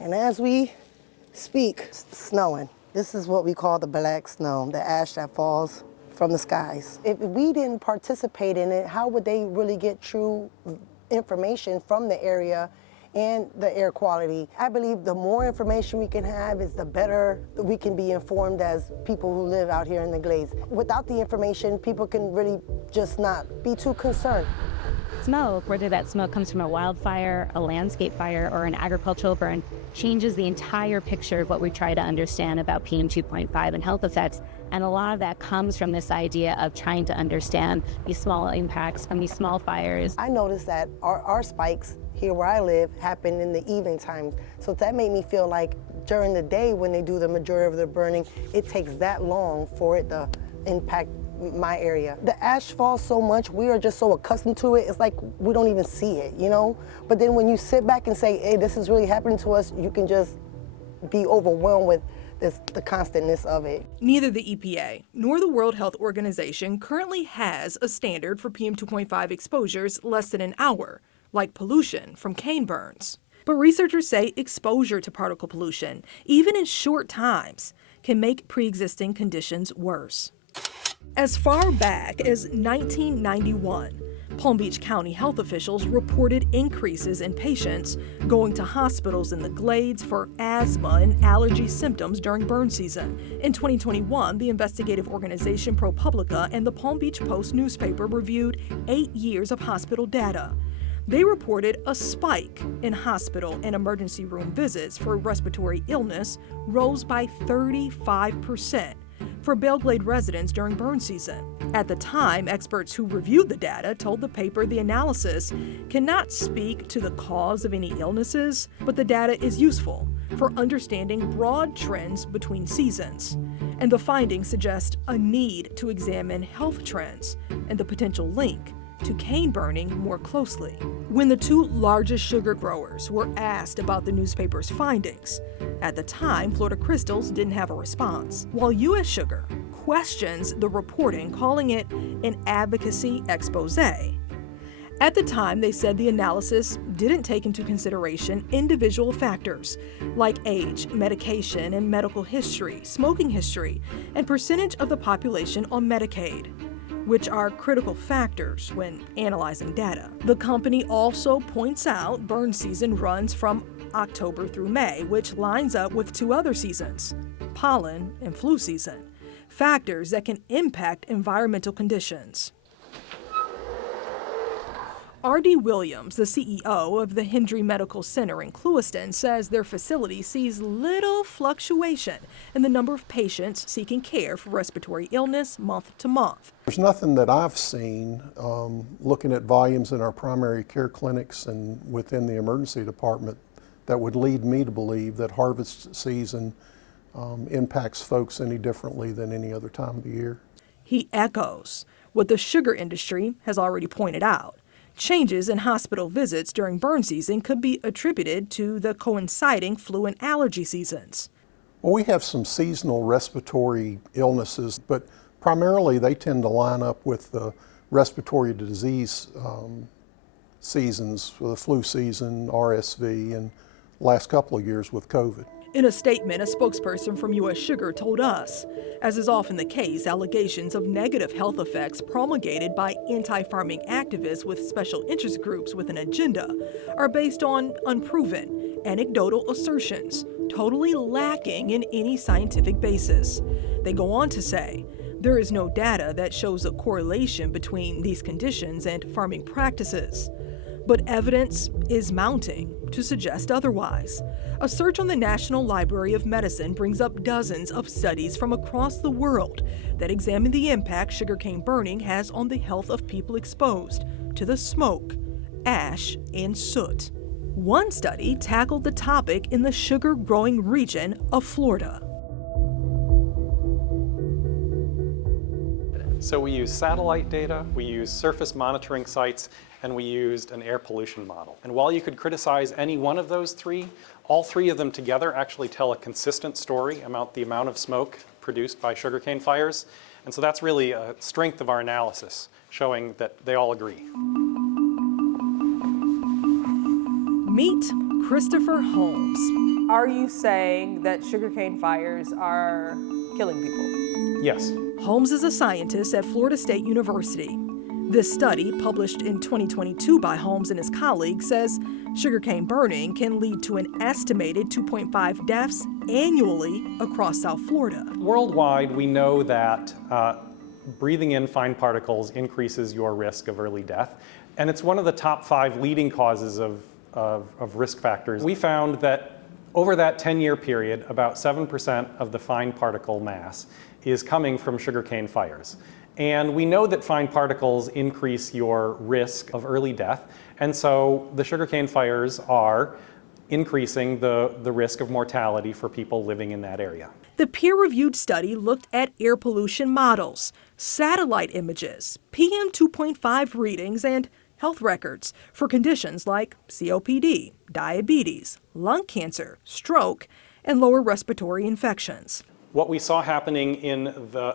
And as we speak, snowing. This is what we call the black snow, the ash that falls from the skies. If we didn't participate in it, how would they really get true information from the area and the air quality? I believe the more information we can have is the better we can be informed as people who live out here in the glades. Without the information, people can really just not be too concerned. Smoke, whether that smoke comes from a wildfire, a landscape fire, or an agricultural burn, changes the entire picture of what we try to understand about PM 2.5 and health effects. And a lot of that comes from this idea of trying to understand these small impacts from these small fires. I noticed that our spikes here where I live happen in the evening time. So that made me feel like during the day when they do the majority of the burning, it takes that long for it to impact my area. The ash falls so much, we are just so accustomed to it, it's like we don't even see it, you know? But then when you sit back and say, hey, this is really happening to us, you can just be overwhelmed with the constantness of it. Neither the EPA nor the World Health Organization currently has a standard for PM 2.5 exposures less than an hour, like pollution from cane burns. But researchers say exposure to particle pollution, even in short times, can make pre-existing conditions worse. As far back as 1991, Palm Beach County health officials reported increases in patients going to hospitals in the Glades for asthma and allergy symptoms during burn season. In 2021, the investigative organization ProPublica and the Palm Beach Post newspaper reviewed 8 years of hospital data. They reported a spike in hospital and emergency room visits for respiratory illness rose by 35% for Belglade residents during burn season. At the time, experts who reviewed the data told the paper the analysis cannot speak to the cause of any illnesses, but the data is useful for understanding broad trends between seasons. And the findings suggest a need to examine health trends and the potential link to cane burning more closely. When the two largest sugar growers were asked about the newspaper's findings, at the time, Florida Crystals didn't have a response, while U.S. Sugar questions the reporting, calling it an advocacy expose. At the time, they said the analysis didn't take into consideration individual factors like age, medication and medical history, smoking history, and percentage of the population on Medicaid, which are critical factors when analyzing data. The company also points out burn season runs from October through May, which lines up with two other seasons, pollen and flu season, factors that can impact environmental conditions. R.D. Williams, the CEO of the Hendry Medical Center in Clewiston, says their facility sees little fluctuation in the number of patients seeking care for respiratory illness month to month. There's nothing that I've seen looking at volumes in our primary care clinics and within the emergency department that would lead me to believe that harvest season impacts folks any differently than any other time of the year. He echoes what the sugar industry has already pointed out. Changes in hospital visits during burn season could be attributed to the coinciding flu and allergy seasons. Well, we have some seasonal respiratory illnesses, but primarily they tend to line up with the respiratory disease seasons, the flu season, RSV, and last couple of years with COVID. In a statement, a spokesperson from U.S. Sugar told us, as is often the case, allegations of negative health effects promulgated by anti-farming activists with special interest groups with an agenda are based on unproven, anecdotal assertions, totally lacking in any scientific basis. They go on to say, there is no data that shows a correlation between these conditions and farming practices. But evidence is mounting to suggest otherwise. A search on the National Library of Medicine brings up dozens of studies from across the world that examine the impact sugarcane burning has on the health of people exposed to the smoke, ash, and soot. One study tackled the topic in the sugar-growing region of Florida. So we use satellite data, we use surface monitoring sites, and we used an air pollution model. And while you could criticize any one of those three, all three of them together actually tell a consistent story about the amount of smoke produced by sugarcane fires. And so that's really a strength of our analysis, showing that they all agree. Meet Christopher Holmes. Are you saying that sugarcane fires are killing people? Yes. Holmes is a scientist at Florida State University. This study, published in 2022 by Holmes and his colleagues, says sugarcane burning can lead to an estimated 2.5 deaths annually across South Florida. Worldwide, we know that breathing in fine particles increases your risk of early death, and it's one of the top 5 leading causes of risk factors. We found that over that 10-year period, about 7% of the fine particle mass is coming from sugarcane fires. And we know that fine particles increase your risk of early death. And so the sugarcane fires are increasing the risk of mortality for people living in that area. The peer-reviewed study looked at air pollution models, satellite images, PM 2.5 readings, and health records for conditions like COPD, diabetes, lung cancer, stroke, and lower respiratory infections. What we saw happening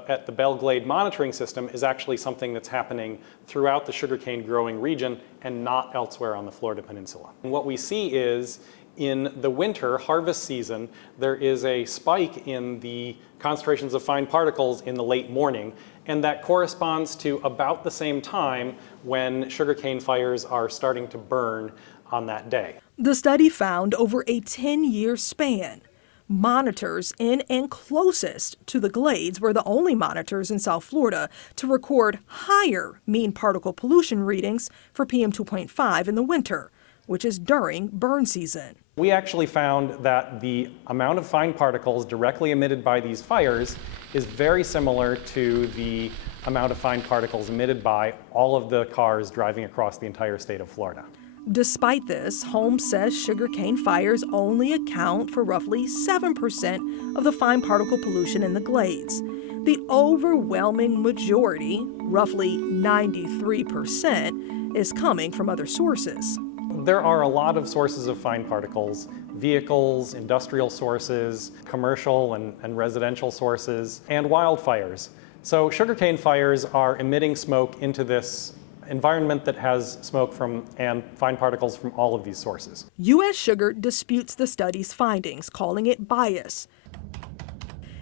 at the Belle Glade monitoring system is actually something that's happening throughout the sugarcane growing region and not elsewhere on the Florida Peninsula. And what we see is in the winter harvest season, there is a spike in the concentrations of fine particles in the late morning, and that corresponds to about the same time when sugarcane fires are starting to burn on that day. The study found over a 10-year span, monitors in and closest to the glades were the only monitors in South Florida to record higher mean particle pollution readings for PM 2.5 in the winter, which is during burn season. We actually found that the amount of fine particles directly emitted by these fires is very similar to the amount of fine particles emitted by all of the cars driving across the entire state of Florida. Despite this, Holmes says sugarcane fires only account for roughly 7% of the fine particle pollution in the glades. The overwhelming majority, roughly 93%, is coming from other sources. There are a lot of sources of fine particles: vehicles, industrial sources, commercial and residential sources, and wildfires. So sugarcane fires are emitting smoke into this environment that has smoke from and fine particles from all of these sources. U.S. Sugar disputes the study's findings, calling it bias.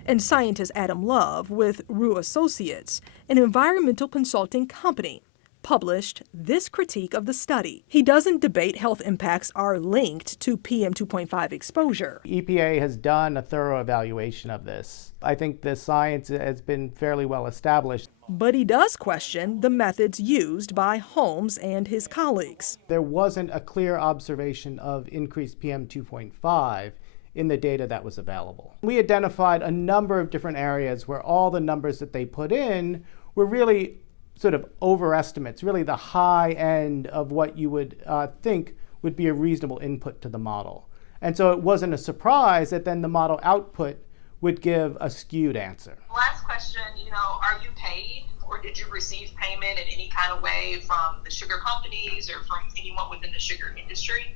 And scientist Adam Love with Rue Associates, an environmental consulting company, published this critique of the study. He doesn't debate health impacts are linked to PM 2.5 exposure. EPA has done a thorough evaluation of this. I think the science has been fairly well established. But he does question the methods used by Holmes and his colleagues. There wasn't a clear observation of increased PM 2.5 in the data that was available. We identified a number of different areas where all the numbers that they put in were really sort of overestimates, really the high end of what you would think would be a reasonable input to the model. And so it wasn't a surprise that then the model output would give a skewed answer. Last question, are you paid, or did you receive payment in any kind of way from the sugar companies or from anyone within the sugar industry?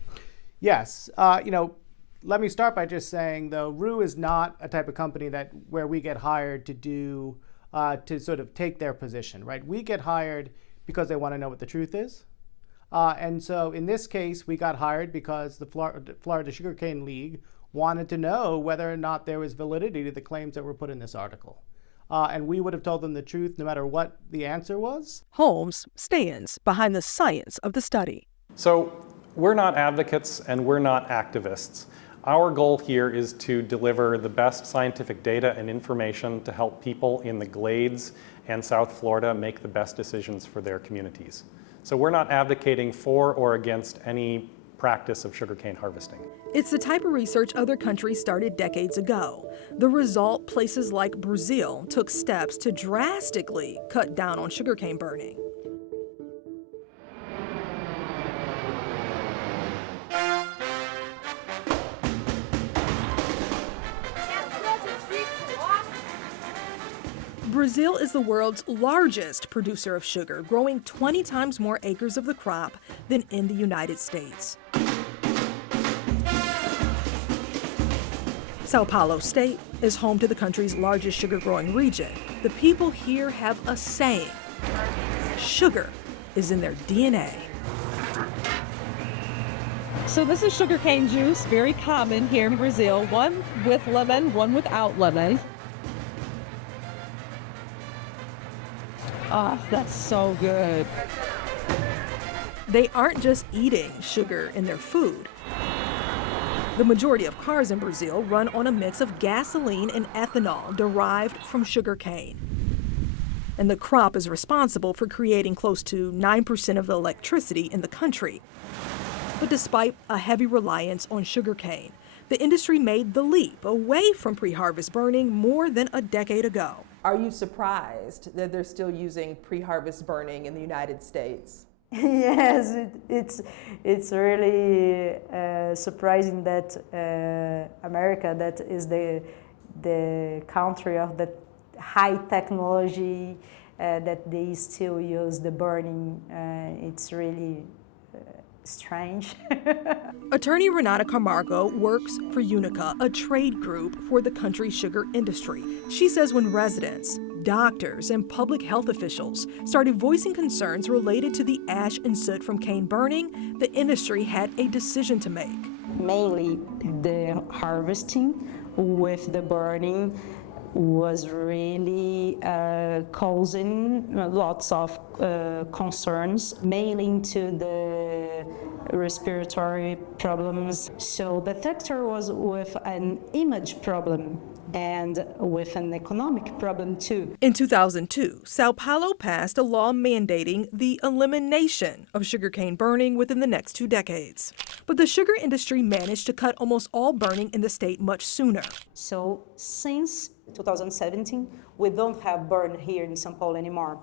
Yes. Let me start by just saying, though, Rue is not a type of company where we get hired to do to sort of take their position, right? We get hired because they want to know what the truth is. And so in this case, we got hired because the Florida Sugarcane League wanted to know whether or not there was validity to the claims that were put in this article. And we would have told them the truth no matter what the answer was. Holmes stands behind the science of the study. So we're not advocates and we're not activists. Our goal here is to deliver the best scientific data and information to help people in the Glades and South Florida make the best decisions for their communities. So we're not advocating for or against any practice of sugarcane harvesting. It's the type of research other countries started decades ago. The result, places like Brazil took steps to drastically cut down on sugarcane burning. Brazil is the world's largest producer of sugar, growing 20 times more acres of the crop than in the United States. Sao Paulo State is home to the country's largest sugar-growing region. The people here have a saying: sugar is in their DNA. So this is sugarcane juice, very common here in Brazil. One with lemon, one without lemon. Oh, that's so good. They aren't just eating sugar in their food. The majority of cars in Brazil run on a mix of gasoline and ethanol derived from sugarcane. And the crop is responsible for creating close to 9% of the electricity in the country. But despite a heavy reliance on sugarcane, the industry made the leap away from pre-harvest burning more than a decade ago. Are you surprised that they're still using pre-harvest burning in the United States? Yes, it's really surprising that America, that is the country of the high technology, that they still use the burning. It's really strange. Attorney Renata Camargo works for UNICA, a trade group for the country's sugar industry. She says when residents, doctors, and public health officials started voicing concerns related to the ash and soot from cane burning, the industry had a decision to make. Mainly the harvesting with the burning was really causing lots of concerns, mainly to the respiratory problems. So the sector was with an image problem and with an economic problem too. In 2002, Sao Paulo passed a law mandating the elimination of sugarcane burning within the next 2 decades. But the sugar industry managed to cut almost all burning in the state much sooner. So since 2017, we don't have burn here in São Paulo anymore.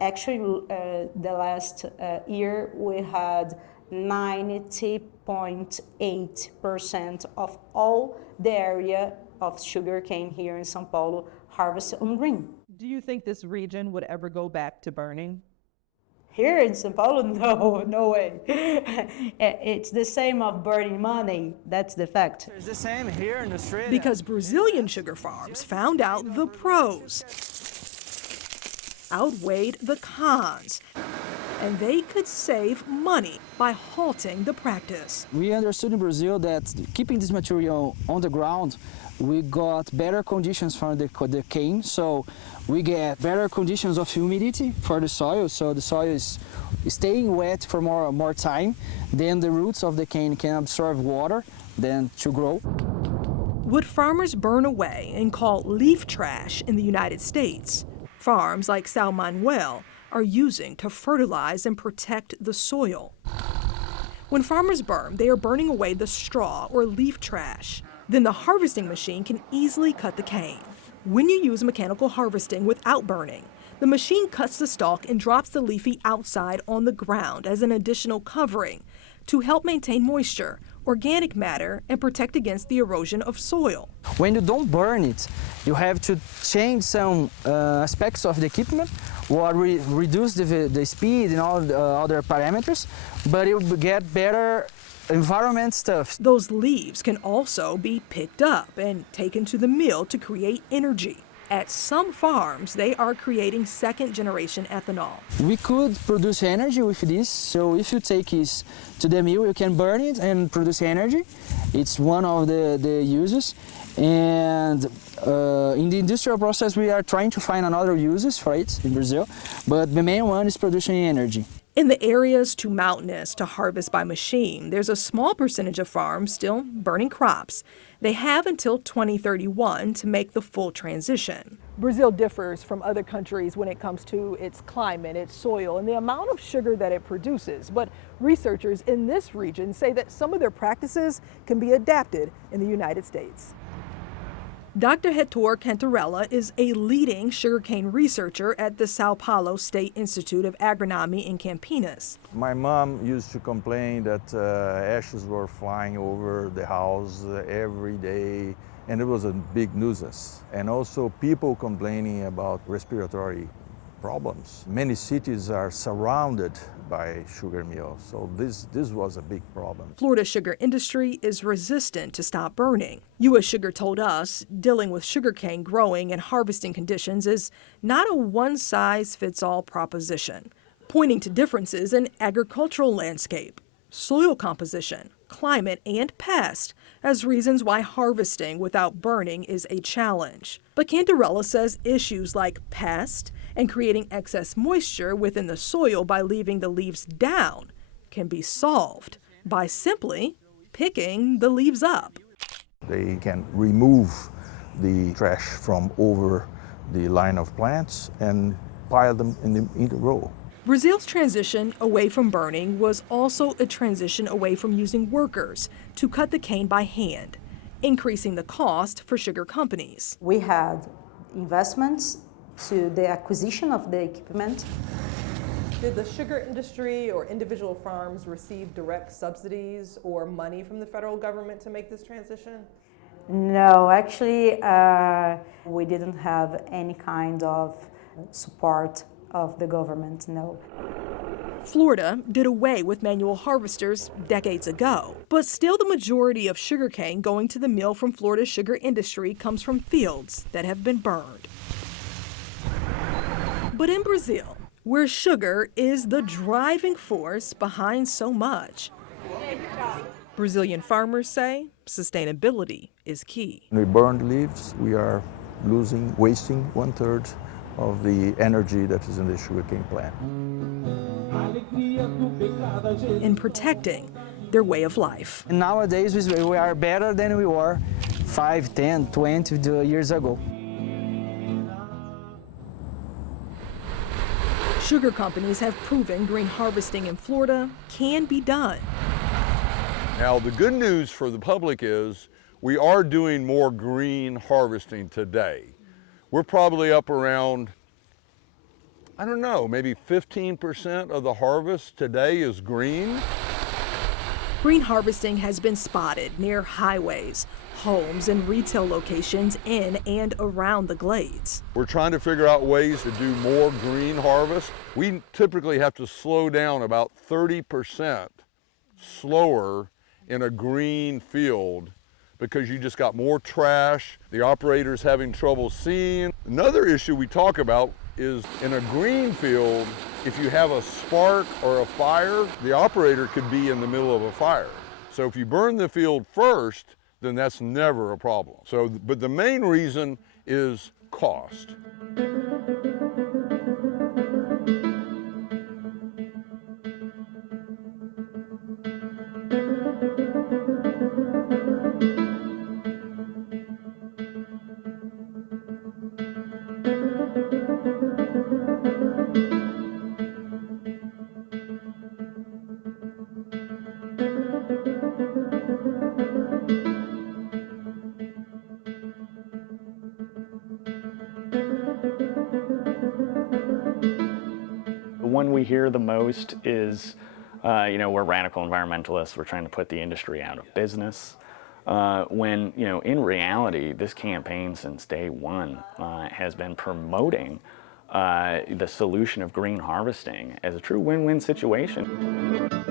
Actually, the last year we had 90.8% of all the area of sugarcane here in São Paulo harvested on green. Do you think this region would ever go back to burning? Here in São Paulo, no way. It's the same of burning money, that's the fact. It's the same here in Australia. Because Brazilian sugar farms found out the pros outweighed the cons, and they could save money by halting the practice. We understood in Brazil that keeping this material on the ground, we got better conditions for the cane, so we get better conditions of humidity for the soil, so the soil is staying wet for more time, then the roots of the cane can absorb water, then to grow. What farmers burn away and call leaf trash in the United States, farms like São Manuel are using to fertilize and protect the soil. When farmers burn, they are burning away the straw or leaf trash. Then the harvesting machine can easily cut the cane. When you use mechanical harvesting without burning, the machine cuts the stalk and drops the leafy outside on the ground as an additional covering to help maintain moisture, organic matter, and protect against the erosion of soil. When you don't burn it, you have to change some aspects of the equipment or reduce the speed and all the other parameters, but it will get better environment stuff. Those leaves can also be picked up and taken to the mill to create energy. At some farms, they are creating second-generation ethanol. We could produce energy with this, so if you take this to the mill, you can burn it and produce energy. It's one of the uses. And in the industrial process, we are trying to find another uses for it in Brazil, but the main one is producing energy. In the areas too mountainous to harvest by machine, there's a small percentage of farms still burning crops. They have until 2031 to make the full transition. Brazil differs from other countries when it comes to its climate, its soil, and the amount of sugar that it produces. But researchers in this region say that some of their practices can be adapted in the United States. Dr. Heitor Cantarella is a leading sugarcane researcher at the Sao Paulo State Institute of Agronomy in Campinas. My mom used to complain that ashes were flying over the house every day, and it was a big nuisance. And also people complaining about respiratory problems. Many cities are surrounded by sugar mills, so this was a big problem. Florida's sugar industry is resistant to stop burning. U.S. Sugar told us dealing with sugarcane growing and harvesting conditions is not a one-size-fits-all proposition, pointing to differences in agricultural landscape, soil composition, climate, and pest as reasons why harvesting without burning is a challenge. But Cantarella says issues like pest and creating excess moisture within the soil by leaving the leaves down can be solved by simply picking the leaves up. They can remove the trash from over the line of plants and pile them in the row. Brazil's transition away from burning was also a transition away from using workers to cut the cane by hand, increasing the cost for sugar companies. We had investments to the acquisition of the equipment. Did the sugar industry or individual farms receive direct subsidies or money from the federal government to make this transition? No, actually, we didn't have any kind of support of the government, no. Florida did away with manual harvesters decades ago, but still the majority of sugarcane going to the mill from Florida's sugar industry comes from fields that have been burned. But in Brazil, where sugar is the driving force behind so much, Brazilian farmers say sustainability is key. When we burn leaves, we are wasting 1/3 of the energy that is in the sugarcane plant. In protecting their way of life. And nowadays, we are better than we were 5, 10, 20 years ago. Sugar companies have proven green harvesting in Florida can be done. Now, the good news for the public is we are doing more green harvesting today. We're probably up around, I don't know, maybe 15% of the harvest today is green. Green harvesting has been spotted near highways, homes, and retail locations in and around the glades. We're trying to figure out ways to do more green harvest. We typically have to slow down about 30% slower in a green field because you just got more trash, the operator's having trouble seeing. Another issue we talk about is in a green field, if you have a spark or a fire, the operator could be in the middle of a fire. So if you burn the field first, then that's never a problem. So, but the main reason is cost. The one we hear the most is, we're radical environmentalists, we're trying to put the industry out of business. When, in reality, this campaign since day one has been promoting the solution of green harvesting as a true win-win situation.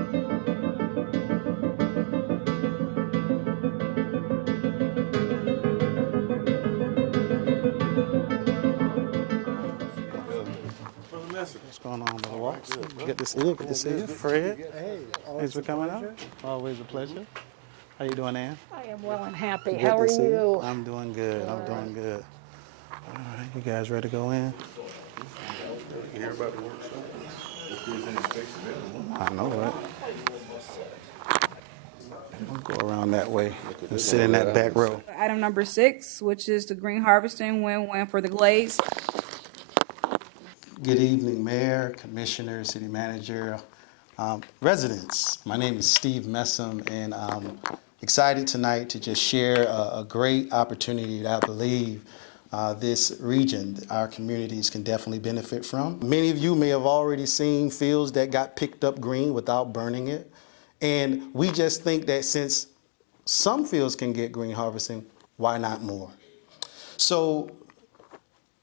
What's going on, Brother Waltz? Good to see you. Good to see you. Fred, thanks for coming out. Always a pleasure. How you doing, Ann? I am well and happy. Good How to are see you? I'm doing good. I'm doing good. All right, you guys ready to go in? Hear about the workshop? If there's any space available. I know, right? I'll go around that way and sit in that back row. Item number 6, which is the green harvesting win-win for the Glades. Good evening, Mayor, Commissioner, City Manager, residents. My name is Steve Messam, and I'm excited tonight to just share a great opportunity that I believe this region, our communities can definitely benefit from. Many of you may have already seen fields that got picked up green without burning it. And we just think that since some fields can get green harvesting, why not more? So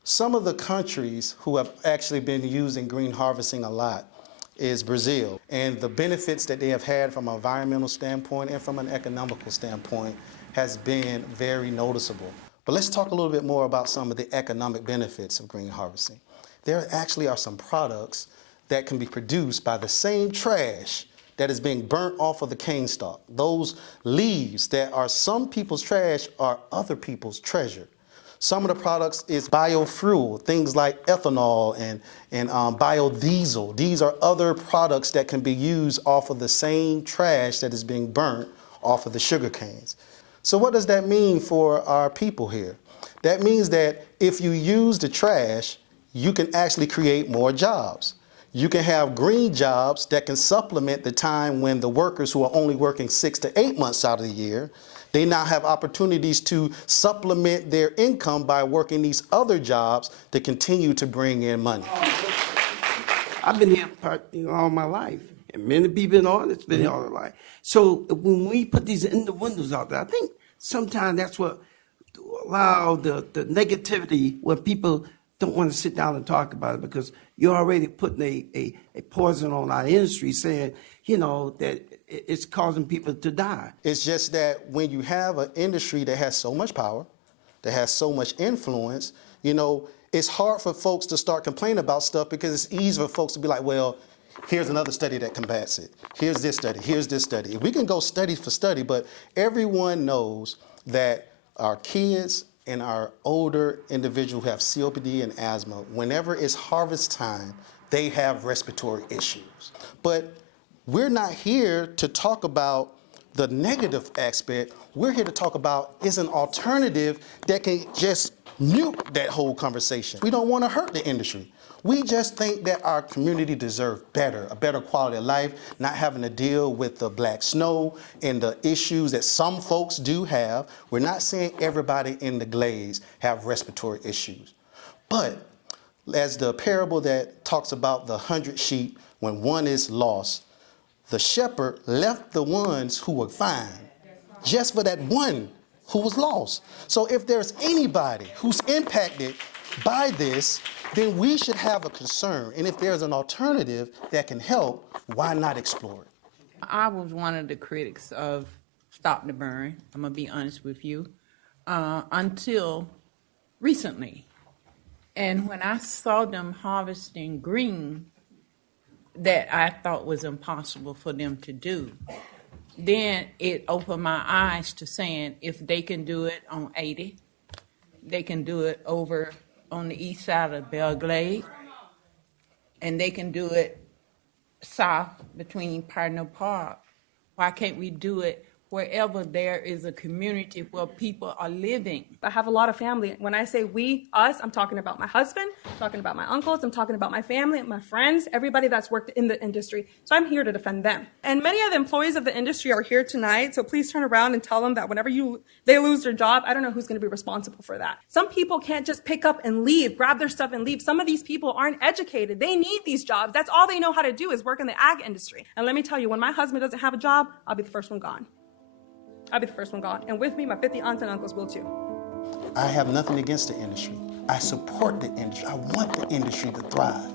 some of the countries who have actually been using green harvesting a lot is Brazil. And the benefits that they have had from an environmental standpoint and from an economical standpoint has been very noticeable. But let's talk a little bit more about some of the economic benefits of green harvesting. There actually are some products that can be produced by the same trash that is being burnt off of the cane stalk. Those leaves that are some people's trash are other people's treasure. Some of the products is biofuel, things like ethanol and biodiesel. These are other products that can be used off of the same trash that is being burnt off of the sugar canes. So what does that mean for our people here? That means that if you use the trash, you can actually create more jobs. You can have green jobs that can supplement the time when the workers who are only working 6 to 8 months out of the year, they now have opportunities to supplement their income by working these other jobs to continue to bring in money. I've been here all my life, and many people in the audience been here all their life. So when we put these in the windows out there, I think sometimes that's what allow the negativity where people don't want to sit down and talk about it, because you're already putting a poison on our industry, saying, that it's causing people to die. It's just that when you have an industry that has so much power, that has so much influence, it's hard for folks to start complaining about stuff, because it's easy for folks to be like, well, here's another study that combats it. Here's this study, here's this study. We can go study for study, but everyone knows that our kids and our older individuals who have COPD and asthma, whenever it's harvest time, they have respiratory issues. But we're not here to talk about the negative aspect. We're here to talk about is an alternative that can just mute that whole conversation. We don't want to hurt the industry. We just think that our community deserves better, a better quality of life, not having to deal with the black snow and the issues that some folks do have. We're not saying everybody in the Glades have respiratory issues. But as the parable that talks about the 100 sheep, when one is lost, the shepherd left the ones who were fine just for that one who was lost. So if there's anybody who's impacted by this, then we should have a concern. And if there's an alternative that can help, why not explore it? I was one of the critics of Stop the Burn, I'm gonna be honest with you, until recently. And when I saw them harvesting green that I thought was impossible for them to do, then it opened my eyes to saying if they can do it on 80, they can do it over on the east side of Belglade, and they can do it south between Pardner Park. Why can't we do it wherever there is a community where people are living? I have a lot of family. When I say we, us, I'm talking about my husband, I'm talking about my uncles, I'm talking about my family, my friends, everybody that's worked in the industry. So I'm here to defend them. And many of the employees of the industry are here tonight, so please turn around and tell them that whenever they lose their job, I don't know who's going to be responsible for that. Some people can't just pick up and leave, grab their stuff and leave. Some of these people aren't educated. They need these jobs. That's all they know how to do is work in the ag industry. And let me tell you, when my husband doesn't have a job, I'll be the first one gone. I'll be the first one gone. And with me, my 50 aunts and uncles will too. I have nothing against the industry. I support the industry. I want the industry to thrive.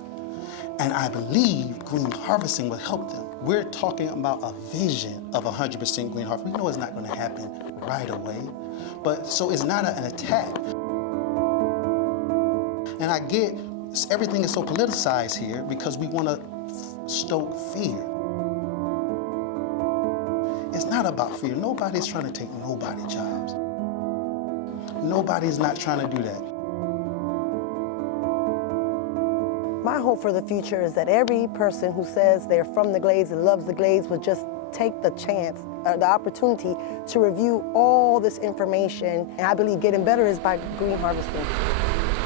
And I believe green harvesting will help them. We're talking about a vision of 100% green harvest. We know it's not going to happen right away, but so it's not an attack. And I get everything is so politicized here because we want to stoke fear. It's not about fear. Nobody's trying to take nobody's jobs. Nobody's not trying to do that. My hope for the future is that every person who says they're from the Glades and loves the Glades would just take the chance, the opportunity to review all this information. And I believe getting better is by green harvesting.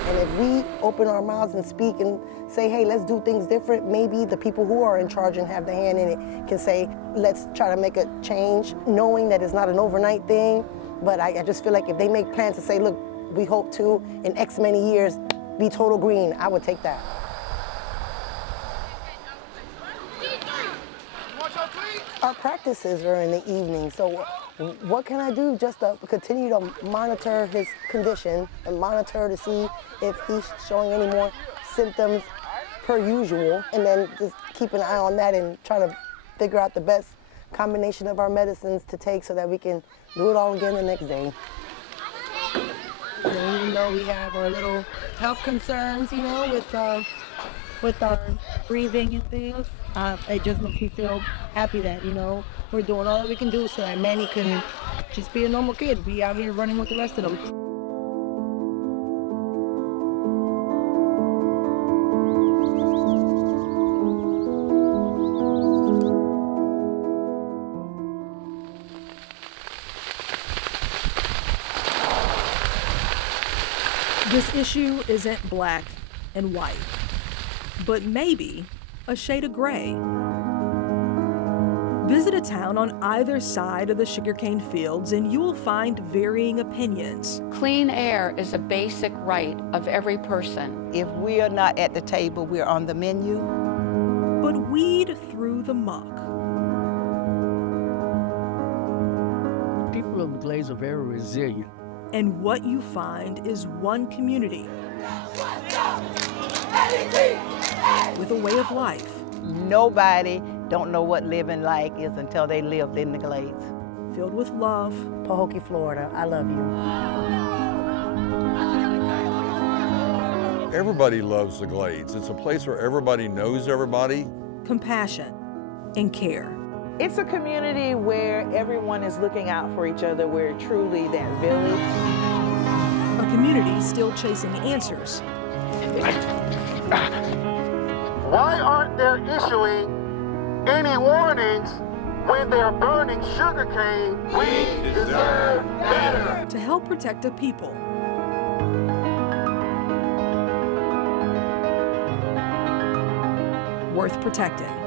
And if we open our mouths and speak and say, hey, let's do things different, maybe the people who are in charge and have the hand in it can say, let's try to make a change, knowing that it's not an overnight thing. But I just feel like if they make plans to say, look, we hope to, in X many years, be total green, I would take that. Our practices are in the evening, so what can I do just to continue to monitor his condition and monitor to see if he's showing any more symptoms per usual, and then just keep an eye on that and try to figure out the best combination of our medicines to take so that we can do it all again the next day. So even though we have our little health concerns, with our breathing and things, it just makes me feel happy that, we're doing all that we can do so that Manny can just be a normal kid, be out here running with the rest of them. This issue isn't black and white, but maybe a shade of gray. Visit a town on either side of the sugarcane fields and you will find varying opinions. Clean air is a basic right of every person. If we are not at the table, we're on the menu. but weed through the muck. People of the Glades are very resilient. And what you find is one community with a way of life. Nobody don't know what living like is until they lived in the Glades. Filled with love. Pahokee, Florida, I love you. Everybody loves the Glades. It's a place where everybody knows everybody. Compassion and care. It's a community where everyone is looking out for each other. We're truly that village. A community still chasing answers. Why aren't they issuing any warnings when they're burning sugarcane? We deserve better. To help protect a people. Worth protecting.